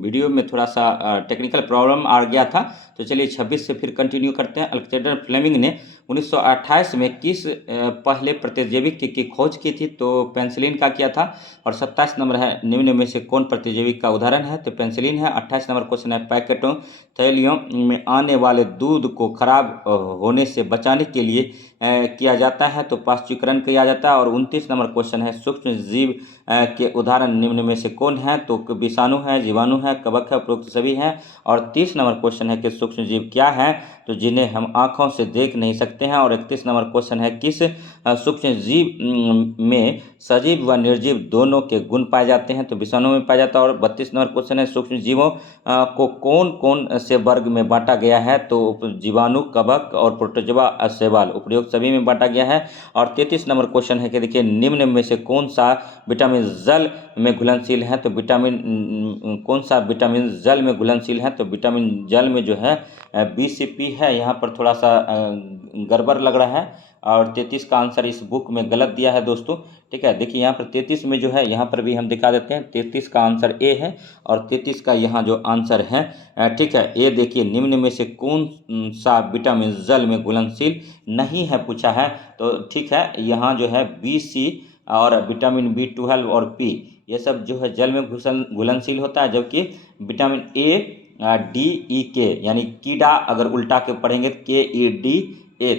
Video में थोड़ा सा टेक्निकल प्रॉब्लम आ गया था। तो चलिए 26 से फिर कंटिन्यू करते हैं। अलेक्जेंडर फ्लेमिंग ने 1928 में किस पहले प्रतिजैविक की खोज की थी? तो पेनिसिलिन का किया था। और 27 नंबर है, निम्न में से कौन प्रतिजैविक का उदाहरण है? तो पेनिसिलिन है। 28 नंबर क्वेश्चन है, पैकेटों थैलियों में आने वाले दूध को खराब होने से बचाने के लिए किया जाता है, तो पाश्चुकरण किया जाता है। और 29 नंबर क्वेश्चन है, सूक्ष्म जीव के उदाहरण निम्न में से कौन है? तो विषाणु है, जीवाणु है, कवक है, उपरोक्त सभी हैं। और 30 नंबर क्वेश्चन है कि सूक्ष्म जीव क्या है? तो जिन्हें हम आँखों से देख नहीं सकते हैं। और 31 नंबर क्वेश्चन है, किस सूक्ष्म जीव में सजीव व निर्जीव दोनों के गुण पाए जाते हैं? तो विषाणु में पाया जाता है। और 32 नंबर क्वेश्चन है, सूक्ष्म जीवों को कौन कौन से वर्ग में बांटा गया है? तो जीवाणु, कवक और प्रोटोजोआ, शैवाल, उपयुक्त सभी में बांटा गया है। और 33 नंबर क्वेश्चन है कि देखिए, निम्न में से कौन सा विटामिन जल में घुलनशील है? तो कौन सा विटामिन जल में घुलनशील है? तो विटामिन जल में जो है BCP है। यहाँ पर थोड़ा सा गड़बड़ लग रहा है। और 33 का आंसर इस बुक में गलत दिया है दोस्तों। ठीक है, देखिए यहाँ पर 33 में जो है, यहाँ पर भी हम दिखा देते हैं। 33 का आंसर ए है। और 33 का यहाँ जो आंसर है, ठीक है, ये देखिए, निम्न में से कौन सा विटामिन जल में घुलनशील नहीं है पूछा है। तो ठीक है, यहाँ जो है BC और विटामिन B12 और P, ये सब जो है जल में घुलनशील होता है। जबकि vitamin A, D, E, K यानी कीड़ा, अगर उल्टा के पढ़ेंगे KEDA,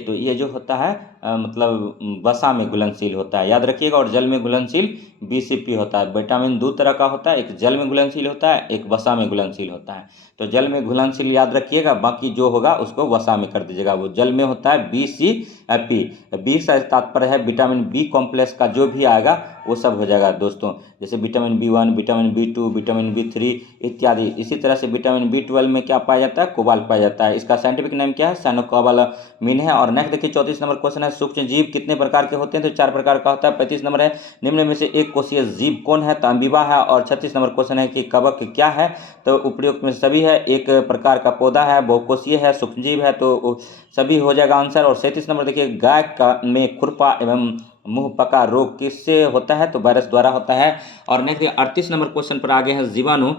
तो ये जो होता है मतलब वसा में घुलनशील होता है, याद रखिएगा। और जल में घुलनशील BCP होता है। विटामिन दो तरह का होता है, एक जल में घुलनशील होता है, एक वसा में घुलनशील होता है। तो जल में घुलनशील याद रखिएगा, बाकी जो होगा उसको वसा में कर दीजिएगा। वो जल में होता है BCP। बी से तात्पर्य है विटामिन B कॉम्प्लेक्स का जो भी आएगा वो सब हो जाएगा दोस्तों, जैसे vitamin B1, vitamin B2, vitamin B3 इत्यादि। इसी तरह से विटामिन B12 में क्या पाया जाता है? कोबाल्ट पाया जाता है। इसका साइंटिफिक नेम क्या है? साइनोकोबालामिन है। और नेक्स्ट देखिए, 34 नंबर क्वेश्चन है, सूक्ष्म जीव कितने प्रकार के होते हैं? तो 4 प्रकार का होता है। 35 नंबर है, निम्न में से एक कोषीय जीव कौन है? तो अमीबा है। और 36 नंबर क्वेश्चन है कि कवक क्या है? तो उपयुक्त में सभी है। एक प्रकार का पौधा है, बहुकोषीय है, सूक्ष्मजीव है, तो सभी हो जाएगा आंसर। और 37 नंबर देखिए, गाय का में खुरपा एवं मुंह पका रोग किससे होता है? तो वायरस द्वारा होता है। और नेक्स्ट 38 नंबर क्वेश्चन पर आगे हैं, जीवाणु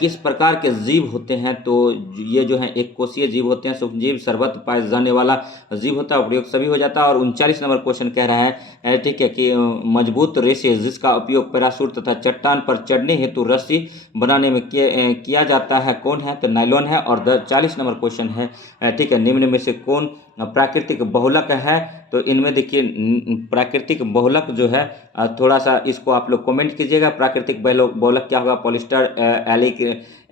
किस प्रकार के जीव होते हैं? तो ये जो है एक कोषीय जीव होते हैं, सूक्ष्मजीव, सर्वत्र पाए जाने वाला जीव होता है, उपयोग सभी हो जाता है। और 39 नंबर क्वेश्चन कह रहा है, ठीक है, कि मजबूत रेशे जिसका उपयोग पैराशूट तथा चट्टान पर चढ़ने हेतु रस्सी बनाने में किया जाता है, कौन है? तो नायलॉन है। और 40 नंबर क्वेश्चन है, ठीक है, निम्न में से कौन प्राकृतिक बहुलक है? तो इनमें देखिए, प्राकृतिक बहुलक जो है, थोड़ा सा इसको आप लोग कमेंट कीजिएगा। प्राकृतिक बहुलक क्या होगा? पॉलिस्टर,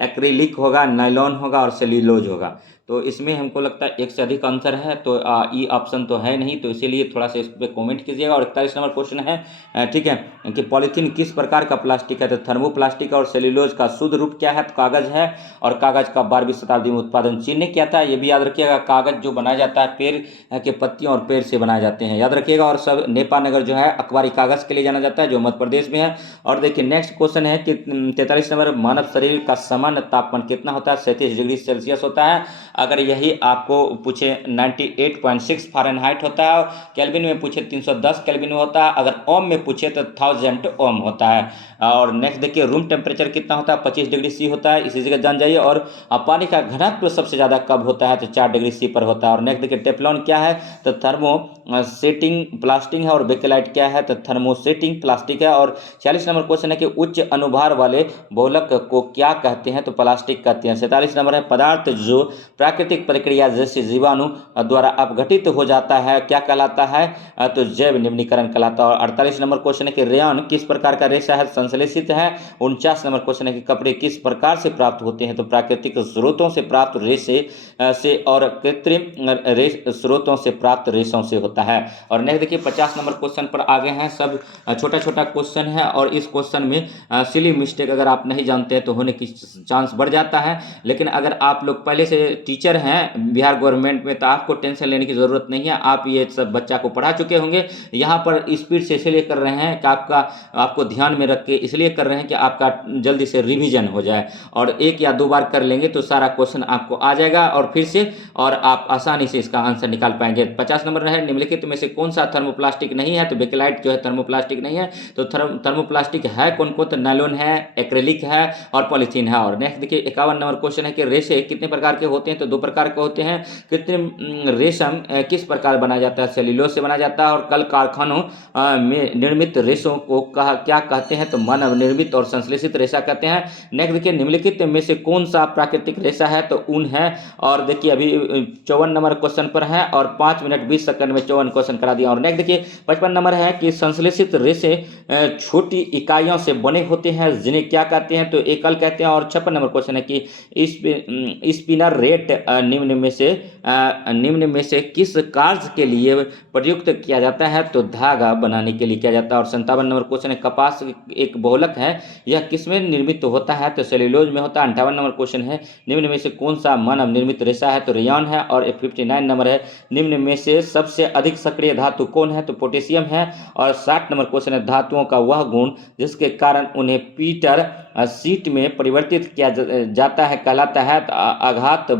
एक्रिलिक होगा, नायलॉन होगा और सेल्यूलोज होगा। तो इसमें हमको लगता है एक से अधिक आंसर है, तो ई ऑप्शन तो है नहीं, तो इसीलिए थोड़ा सा इस पर कमेंट कीजिएगा। और 41 नंबर क्वेश्चन है, ठीक है, कि पॉलीथीन किस प्रकार का प्लास्टिक है? तो थर्मोप्लास्टिक। और सेल्यूलोज का शुद्ध रूप क्या है? तो कागज है। और कागज का 12वीं शताब्दी में उत्पादन चीन ने किया था, ये भी याद रखिएगा। कागज जो बनाया जाता है पेड़ के पत्तियों और पेड़ से बनाए जाते हैं, याद रखिएगा। और सब नेपानगर जो है अखबारी कागज के लिए जाना जाता है, जो मध्य प्रदेश में है। और देखिए नेक्स्ट क्वेश्चन है कि 43 नंबर, मानव शरीर का सामान्य तापमान कितना होता है? 37 डिग्री सेल्सियस होता है। अगर यही आपको पूछे 98.6 फ़ारेनहाइट होता है। केल्विन में पूछे 310 केल्विन होता है। अगर ओम में पूछे तो 1000 ओम होता है। और नेक्स्ट देखिए, रूम टेम्परेचर कितना होता है? 25 डिग्री सी होता है, इसी जगह जान जाइए। और पानी का घनत्व सबसे ज़्यादा कब होता है? तो 4 डिग्री सी पर होता है। और नेक्स्ट देखिए, टेफ्लॉन क्या है? तो थर्मोसेटिंग प्लास्टिक है। और बेकेलाइट क्या है? तो थर्मोसेटिंग प्लास्टिक है। और 40 नंबर क्वेश्चन है कि उच्च अनुभार वाले बहुलक को क्या कहते हैं? तो प्लास्टिक कहते हैं। 47 नंबर है, पदार्थ जो प्राकृतिक प्रक्रिया जैसे जीवाणु द्वारा अपघटित हो जाता है क्या कहलाता है? तो जैव निम्नीकरण कहलाता है। और 48 नंबर क्वेश्चन है कि रेयन किस प्रकार का रेशा है? संश्लेषित है। 49 नंबर क्वेश्चन है कि कपड़े किस प्रकार से प्राप्त होते हैं? तो प्राकृतिक स्रोतों से प्राप्त रेशे से और कृत्रिम स्रोतों से प्राप्त रेशों से होता है। और नेक्स्ट देखिए, 50 नंबर क्वेश्चन पर आगे हैं, सब छोटा छोटा क्वेश्चन है। और इस क्वेश्चन में सिली मिस्टेक अगर आप नहीं जानते हैं तो होने की चांस बढ़ जाता है। लेकिन अगर आप लोग पहले से टीचर हैं बिहार गवर्नमेंट में तो आपको टेंशन लेने की ज़रूरत नहीं है, आप ये सब बच्चा को पढ़ा चुके होंगे। यहाँ पर स्पीड से इसलिए कर रहे हैं कि आपको ध्यान में रख के इसलिए कर रहे हैं कि आपका जल्दी से रिवीजन हो जाए। और 1 या 2 बार कर लेंगे तो सारा क्वेश्चन आपको आ जाएगा और फिर से, और आप आसानी से इसका आंसर निकाल पाएंगे। 50 नंबर है, निम्नलिखित में से कौन सा थर्मोप्लास्टिक नहीं है? तो बेकेलाइट जो है थर्मोप्लास्टिक नहीं है। तो थर्मोप्लास्टिक है कौन कौन? तो नायलॉन है, एक्रेलिक है और पॉलीथीन है। और और नेक्स्ट देखिए 51 नंबर क्वेश्चन है कि रेशे कितने प्रकार के होते हैं, तो 2 प्रकार के होते हैं। कृत्रिम रेशम किस प्रकार बनाया जाता है, सेल्यूलोज से बनाया जाता है। और कल कारखानों में निर्मित रेशों को क्या कहते हैं, तो मानव निर्मित और संश्लेषित रेशा कहते हैं। नेक्स्ट देखिए निम्नलिखित में से कौन सा प्राकृतिक रेशा है, तो ऊन है। और देखिए अभी 54 नंबर क्वेश्चन पर है और 5 मिनट 20 सेकंड में 54 क्वेश्चन करा दिया। और नेक्स्ट देखिए 55 नंबर है कि संश्लेषित रेशे छोटी इकाइयों से बने होते हैं जिन्हें क्या कहते हैं, तो एकल कहते हैं। और 56 नंबर क्वेश्चन है कि स्पिनर रेट निम्न में से किस कार्य के लिए प्रयुक्त किया जाता है, तो धागा बनाने के लिए किया जाता है। और 57 नंबर क्वेश्चन है कपास एक बहुलक है, यह किसमें निर्मित होता है, तो सेल्यूलोज में होता है। 58 नंबर क्वेश्चन है निम्न में से कौन सा मानव निर्मित रेशा है, तो रेयॉन है। और 59 नंबर है निम्न में से सबसे अधिक सक्रिय धातु कौन है, तो पोटेशियम है। और 60 नंबर क्वेश्चन है धातुओं का वह गुण जिसके कारण उन्हें पीटर शीट में परिवर्तित किया जाता है कहलाता है, तो आघात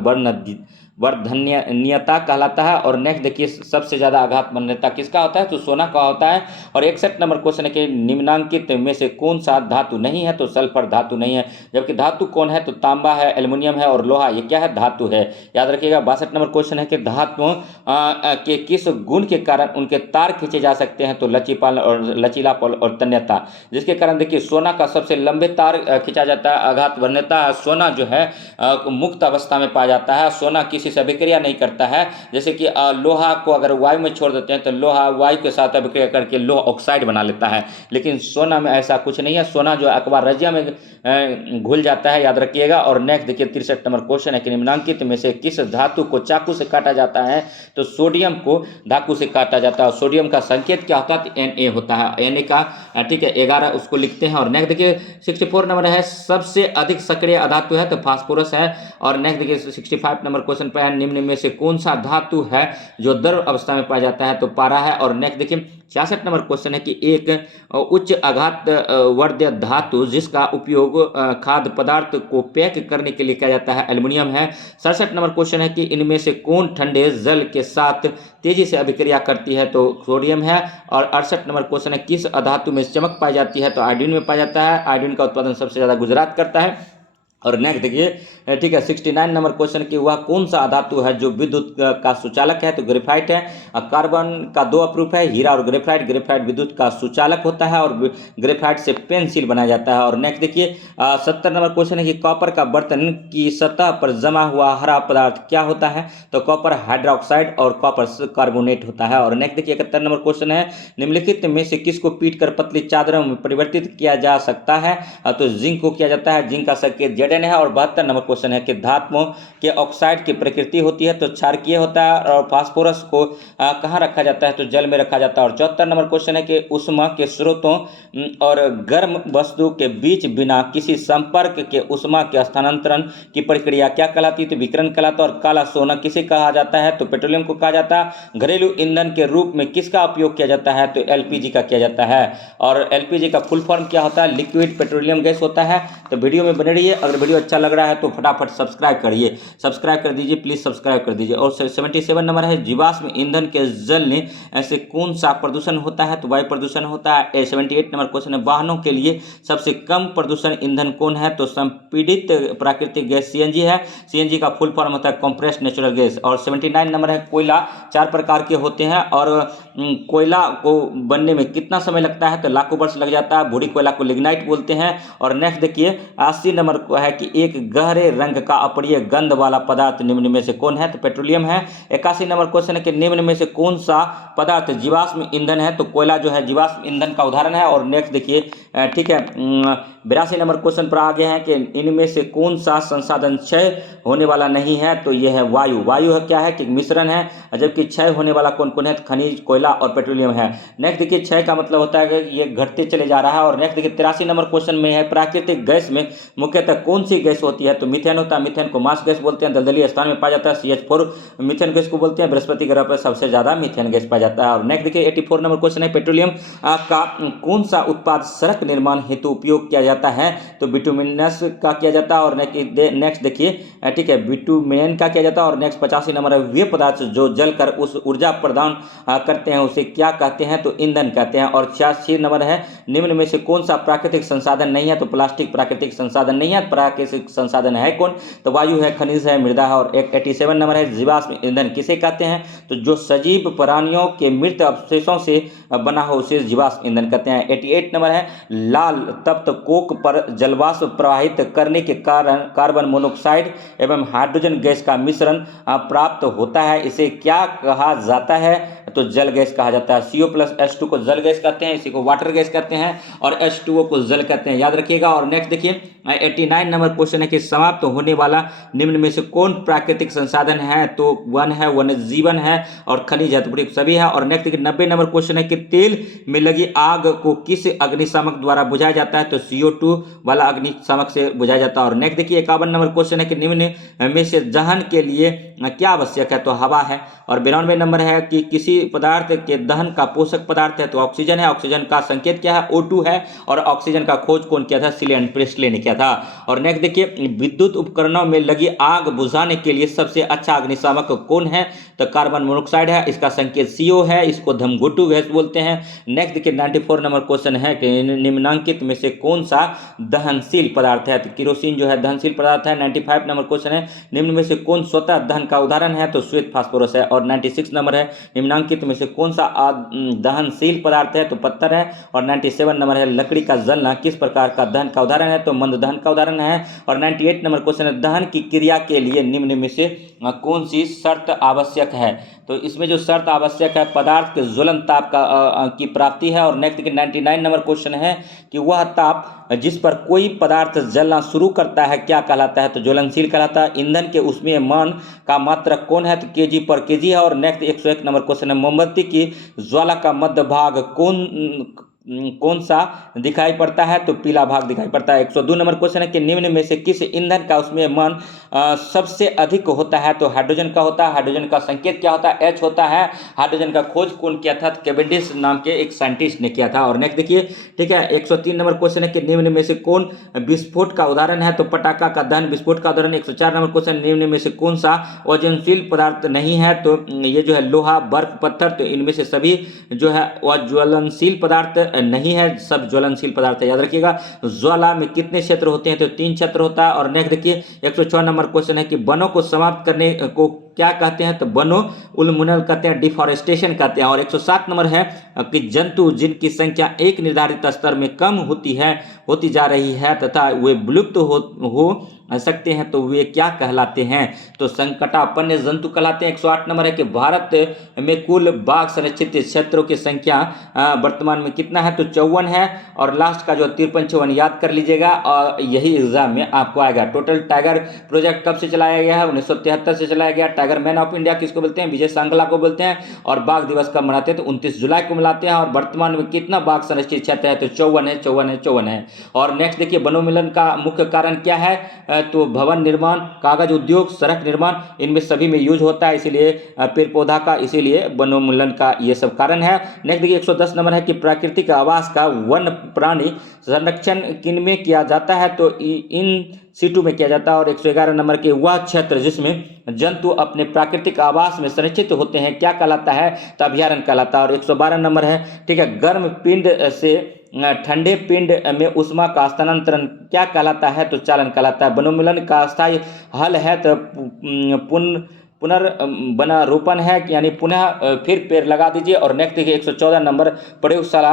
वर्धनीयता कहलाता है। और नेक्स्ट देखिए सबसे ज़्यादा आघात वर्धनीयता किसका होता है, तो सोना का होता है। और 61 नंबर क्वेश्चन है कि निम्नांकित में से कौन सा धातु नहीं है, तो सल्फर धातु नहीं है। जबकि धातु कौन है, तो तांबा है, एल्युमिनियम है और लोहा, ये क्या है, धातु है। याद रखिएगा। 62 नंबर क्वेश्चन है कि धातुओं के किस गुण के कारण उनके तार खींचे जा सकते हैं, तो लचीलापन और तन्यता, जिसके कारण देखिए सोना का सबसे लंबे तार खींचा जाता है। आघात वर्धनीयता, सोना जो है मुक्त अवस्था में पाया जाता है, सोना किसी से अभिक्रिया नहीं करता है। जैसे कि लोहा को अगर वायु में छोड़ देते हैं तो लोहा वायु के साथ अभिक्रिया करके लोहा ऑक्साइड बना लेता है, लेकिन सोना में ऐसा कुछ नहीं है। सोना जो अक्वारजिया में घुल जाता है, याद रखिएगा। और नेक्स्ट देखिए 63 नंबर क्वेश्चन है कि निम्नांकित में से किस धातु को चाकू से काटा जाता है, तो सोडियम को धातु से काटा जाता है। सोडियम का संकेत क्या होता है, तो Na होता है। Na का ठीक है 11 उसको लिखते हैं। और नेक्स्ट देखिए 64 नंबर है सबसे अधिक सक्रिय अधातु है, तो फास्फोरस है। और नेक्स्ट देखिए 65 नंबर क्वेश्चन पर निम्न में से कौन सा धातु है जो द्रव अवस्था में पाया जाता है, तो पारा है। और नेक्स्ट देखिए 66 नंबर क्वेश्चन है कि एक उच्च आघात वर्ध्य धातु जिसका उपयोग खाद्य पदार्थ को पैक करने के लिए किया जाता है, एल्युमिनियम है। 67 नंबर क्वेश्चन है कि इनमें से कौन ठंडे जल के साथ तेजी से अभिक्रिया करती है, तो सोडियम है। और 68 नंबर क्वेश्चन है किस अधातु में चमक पाई जाती है, तो आयोडीन में पाया जाता है। आयोडीन का उत्पादन सबसे ज़्यादा गुजरात करता है। और नेक्स्ट देखिए ठीक है 69 नंबर क्वेश्चन कि वह कौन सा धातु है जो विद्युत का सुचालक है, तो ग्रेफाइट है। कार्बन का 2 अप्रूफ है, हीरा और ग्रेफाइट। ग्रेफाइट विद्युत का सुचालक होता है और ग्रेफाइट से पेंसिल बनाया जाता है। और नेक्स्ट देखिए 70 नंबर क्वेश्चन है कि कॉपर का बर्तन की सतह पर जमा हुआ हरा पदार्थ क्या होता है, तो कॉपर हाइड्रोक्साइड और कॉपर कार्बोनेट होता है। और नेक्स्ट देखिए 71 नंबर क्वेश्चन है निम्नलिखित में से किसको पीट कर पतली चादरों में परिवर्तित किया जा सकता है, तो जिंक को किया जाता है, जिंक का संकेत जेड है। और 72 नंबर क्वेश्चन है कि धातुओं के ऑक्साइड की प्रकृति होती है, तो क्षारकीय होता है। और फास्फोरस को कहाँ रखा जाता है, तो जल में रखा जाता है। और 74 नंबर क्वेश्चन है कि ऊष्मा के स्रोतों और गर्म वस्तु के बीच बिना किसी संपर्क के ऊष्मा के स्थानांतरण की प्रक्रिया क्या कहलाती है, तो विकिरण कहलाता है। और काला सोना किसे कहा जाता है, तो पेट्रोलियम को कहा जाता है। घरेलू ईंधन के रूप में किसका उपयोग किया जाता है, तो एलपीजी का किया जाता है। और एलपीजी का फुल फॉर्म क्या होता है, लिक्विड पेट्रोलियम गैस होता है। तो वीडियो में बने रहिए। अगर वीडियो अच्छा लग रहा है तो फटाफट सब्सक्राइब करिए, सब्सक्राइब कर दीजिए, प्लीज़ सब्सक्राइब कर दीजिए। और 77 नंबर है जीवाश्म ईंधन के जलने ऐसे कौन सा प्रदूषण होता है, तो वायु प्रदूषण होता है। 78 नंबर क्वेश्चन है वाहनों के लिए सबसे कम प्रदूषण ईंधन कौन है, तो संपीड़ित प्राकृतिक गैस सीएनजी है। सीएनजी का फुल फॉर्म होता है कंप्रेस्ड नेचुरल गैस। और 79 नंबर है कोयला 4 प्रकार के होते हैं और कोयला को बनने में कितना समय लगता है, तो लाखों वर्ष लग जाता है। भूरी कोयला को लिग्नाइट बोलते हैं। और नेक्स्ट देखिए 80 नंबर को है कि एक गहरे रंग का अप्रिय गंध वाला पदार्थ निम्न में से कौन है, तो पेट्रोलियम है। 81 नंबर क्वेश्चन है कि निम्न में से कौन सा पदार्थ जीवाश्म ईंधन है, तो कोयला जो है जीवाश्म ईंधन का उदाहरण है। और नेक्स्ट देखिए ठीक है 82 नंबर क्वेश्चन पर आगे हैं कि इनमें से कौन सा संसाधन क्षय होने वाला नहीं है, तो यह है वायु। वायु है क्या है कि मिश्रण है, जबकि क्षय होने वाला कौन कौन है, तो खनिज, कोयला और पेट्रोलियम है। नेक्स्ट देखिए क्षय का मतलब होता है कि ये घटते चले जा रहा है। और नेक्स्ट देखिए 83 नंबर क्वेश्चन में है प्राकृतिक गैस में मुख्यतः कौन सी गैस होती है, तो मीथेन होता है। मीथेन को मास गैस बोलते हैं, दलदली स्थान में पाया जाता है। CH4 मीथेन गैस को बोलते हैं। बृहस्पति ग्रह पर सबसे ज्यादा मीथेन गैस पाया जाता है। और नेक्स्ट देखिए 84 नंबर क्वेश्चन है पेट्रोलियम का कौन सा उत्पाद सड़क निर्माण हेतु उपयोग किया जाता है तो बिटुमिनस का किया जाता है। और नेक्स्ट देखिए, ठीक है, बिटुमेन का किया जाता है। और नेक्स्ट 85 नंबर है, वे पदार्थ जो जलकर उस ऊर्जा प्रदान करते हैं उसे क्या कहते हैं तो ईंधन कहते हैं। और 86 नंबर है, निम्न में से कौन सा प्राकृतिक संसाधन नहीं है तो प्लास्टिक प्राकृतिक संसाधन नहीं है। प्राकृतिक संसाधन है कौन तो वायु है, खनिज है, मृदा है। और 87 नंबर है, जीवाश्म ईंधन किसे कहते हैं तो जो सजीव प्राणियों के मृत अवशेषों से बना हो उसे जीवाश्म ईंधन कहते हैं। 88 नंबर है, लाल तप्त कोक पर जलवाष्प प्रवाहित करने के कारण कार्बन मोनोऑक्साइड एवं हाइड्रोजन गैस का मिश्रण प्राप्त होता है, इसे क्या कहा जाता है तो जल गैस कहा जाता है। CO प्लस H2 को जल गैस कहते हैं, इसी को वाटर गैस कहते हैं, और H2O को जल कहते हैं, याद रखिएगा। और नेक्स्ट देखिए 89 नंबर क्वेश्चन है कि समाप्त होने वाला निम्न में से कौन प्राकृतिक संसाधन है तो वन है, वन जीवन है, और खनिज है तो सभी है। और नेक्स्ट देखिए 90 नंबर क्वेश्चन है कि तेल में लगी आग को किस अग्निशामक द्वारा बुझाया जाता है तो CO2 वाला अग्निशामक से बुझाया जाता है। और नेक्स्ट देखिए 51 नंबर क्वेश्चन है कि निम्न में से दहन के लिए क्या आवश्यक है तो हवा है। और 92 नंबर है कि किसी पदार्थ के दहन का पोषक पदार्थ है तो ऑक्सीजन है, ऑक्सीजन का संकेत क्या है O2 है। और ऑक्सीजन का खोज कौन किया था सिलियन प्रेस्ले ने किया था। और नेक्स्ट देखिए, विद्युत उपकरणों में लगी आग बुझाने के लिए सबसे अच्छा अग्निशामक कौन है तो कार्बन मोनोऑक्साइड है, इसका संकेत CO है, इसको धमघुटु गैस बोलते हैं। नेक्स्ट देखिए 94 नंबर क्वेश्चन है कि निम्नलिखित में से कौन सा दहनशील पदार्थ है तो केरोसिन जो है दहनशील पदार्थ है। 95 नंबर क्वेश्चन है, निम्न में से कौन स्वतः दहन का उदाहरण है तो श्वेत फास्फोरस है। और 96 नंबर है, निम्नलिखित में से कौन सा दहनशील पदार्थ है तो पत्थर है। और 97 नंबर है, लकड़ी का जलना किस प्रकार का दहन का उदाहरण है तो मंद दहन का उदाहरण है। और 98 नंबर क्वेश्चन है, दहन की क्रिया के लिए निम्न में से कौन सी शर्त आवश्यक है तो इसमें जो शर्त आवश्यक है पदार्थ के ज्वलन ताप की प्राप्ति है। और नेक्स्ट 99 नंबर क्वेश्चन है कि वह ताप जिस पर कोई पदार्थ जलना शुरू करता है क्या कहलाता है तो ज्वलनशील कहलाता है। ईंधन के उसमें मान का मात्रक कौन है तो kg/kg है। और नेक्स्ट 101 नंबर क्वेश्चन है, मोमबत्ती की ज्वाला का मध्य भाग कौन सा दिखाई पड़ता है तो पीला भाग दिखाई पड़ता है। 102 नंबर क्वेश्चन है कि निम्न में से किस ईंधन का उसमें मान सबसे अधिक होता है तो हाइड्रोजन का होता है। हाइड्रोजन का संकेत क्या होता है H होता है। हाइड्रोजन का खोज कौन किया था कैवेंडिश नाम के एक साइंटिस्ट ने किया था। और नेक्स्ट देखिए, ठीक है, 103 नंबर क्वेश्चन है कि निम्न में से कौन विस्फोट का उदाहरण है तो पटाखा का दहन विस्फोट का उदाहरण। 104 नंबर क्वेश्चन, निम्न में से कौन सा वजनशील पदार्थ नहीं है तो ये जो है लोहा, बर्फ, पत्थर, तो इनमें से सभी जो है ज्वलनशील पदार्थ नहीं है, सब ज्वलनशील पदार्थ है, याद रखिएगा। ज्वाला में कितने क्षेत्र होते हैं तो 3 क्षेत्र होता है। और नेक्स्ट देखिए 106 नंबर क्वेश्चन है कि वनों को समाप्त करने को क्या कहते हैं तो वनो उन्मूलन कहते हैं, डिफॉरेस्टेशन कहते हैं। और 107 नंबर है कि जंतु जिनकी संख्या एक निर्धारित स्तर में कम होती जा रही है तथा वे विलुप्त हो सकते हैं तो वे क्या कहलाते हैं तो संकटापन्न जंतु कहलाते हैं। 108 नंबर है कि भारत में कुल बाघ संरक्षित क्षेत्रों की संख्या वर्तमान में कितना है तो 54 है। और लास्ट का जो 53-54 याद कर लीजिएगा और यही एग्जाम में आपको आएगा। टोटल टाइगर प्रोजेक्ट कब से चलाया गया है 1973 से चलाया गया। टाइगर मैन ऑफ इंडिया किसको बोलते हैं विजय सांगला को बोलते हैं। और बाघ दिवस कब मनाते हैं तो 29 जुलाई को मनाते हैं। और वर्तमान में कितना बाघ संरक्षित क्षेत्र है तो 54 है। और नेक्स्ट देखिए, वनोन्मूलन का मुख्य कारण क्या है तो भवन निर्माण, कागज उद्योग, सड़क निर्माण, इनमें सभी में यूज होता है, इसीलिए पेड़ पौधा का, इसीलिए वनोन्मूलन का ये सब कारण है। नेक्स्ट देखिए 110 नंबर है कि प्राकृतिक आवास का वन प्राणी संरक्षण किन में किया जाता है तो इन सीटू में किया जाता है। और 111 नंबर के वह क्षेत्र जिसमें जंतु अपने प्राकृतिक आवास में संरक्षित होते हैं क्या कहलाता है तो अभयारण्य कहलाता है। और 112 नंबर है, ठीक है, गर्म पिंड से ठंडे पिंड में उष्मा का स्थानांतरण क्या कहलाता है तो चालन कहलाता है। वनोन्मूलन का स्थायी हल है तो पुनर्वनारोपण है, यानी पुनः फिर पेड़ लगा दीजिए। और नेक्स्ट देखिए 114 नंबर, प्रयोगशाला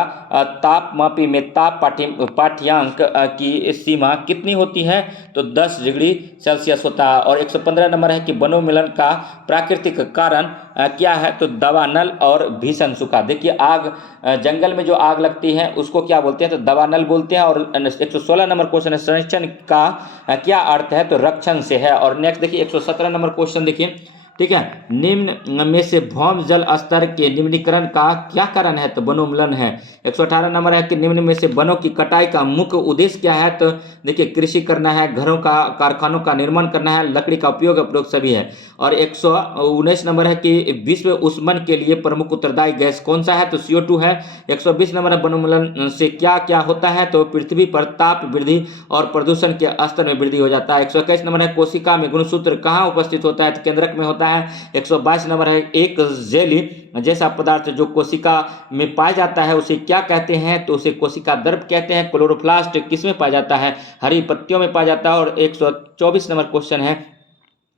तापमापी में ताप पाठ्यांक की सीमा कितनी होती है तो 10 डिग्री सेल्सियस होता है। और 115 नंबर है कि वनोन्मूलन का प्राकृतिक कारण क्या है तो दावानल और भीषण सूखा। देखिए आग, जंगल में जो आग लगती है उसको क्या बोलते हैं तो दावानल बोलते हैं। और 116 नंबर क्वेश्चन है, संरक्षण का क्या अर्थ है तो रक्षण से है। और नेक्स्ट देखिए 117 नंबर क्वेश्चन देखिए, ठीक है। निम्न में से भौम जल स्तर के निम्नीकरण का क्या कारण है? तो वनोन्मूलन है। 118 नंबर है कि निम्न में से वनों की कटाई का मुख्य उद्देश्य क्या है? तो देखिए कृषि करना है, घरों का कारखानों का निर्माण करना है, लकड़ी का उपयोग अप्रयोग सभी है। और 119 नंबर है कि विश्व उष्मन के लिए प्रमुख उत्तरदायी गैस कौन सा है? तो CO2 है। 120 नंबर है वनोन्मूलन से क्या क्या होता है? तो पृथ्वी पर ताप वृद्धि और प्रदूषण के स्तर में वृद्धि हो जाता है। 121 नंबर है कोशिका में गुणसूत्र कहाँ उपस्थित होता है? तो केंद्रक में होता है। 122 नंबर है एक जेली जैसा पदार्थ जो कोशिका में पाया जाता है उसे क्या कहते हैं? तो उसे कोशिका द्रव कहते हैं। क्लोरोप्लास्ट किसमें पाया जाता है? हरी पत्तियों में पाया जाता है। और 124 नंबर क्वेश्चन है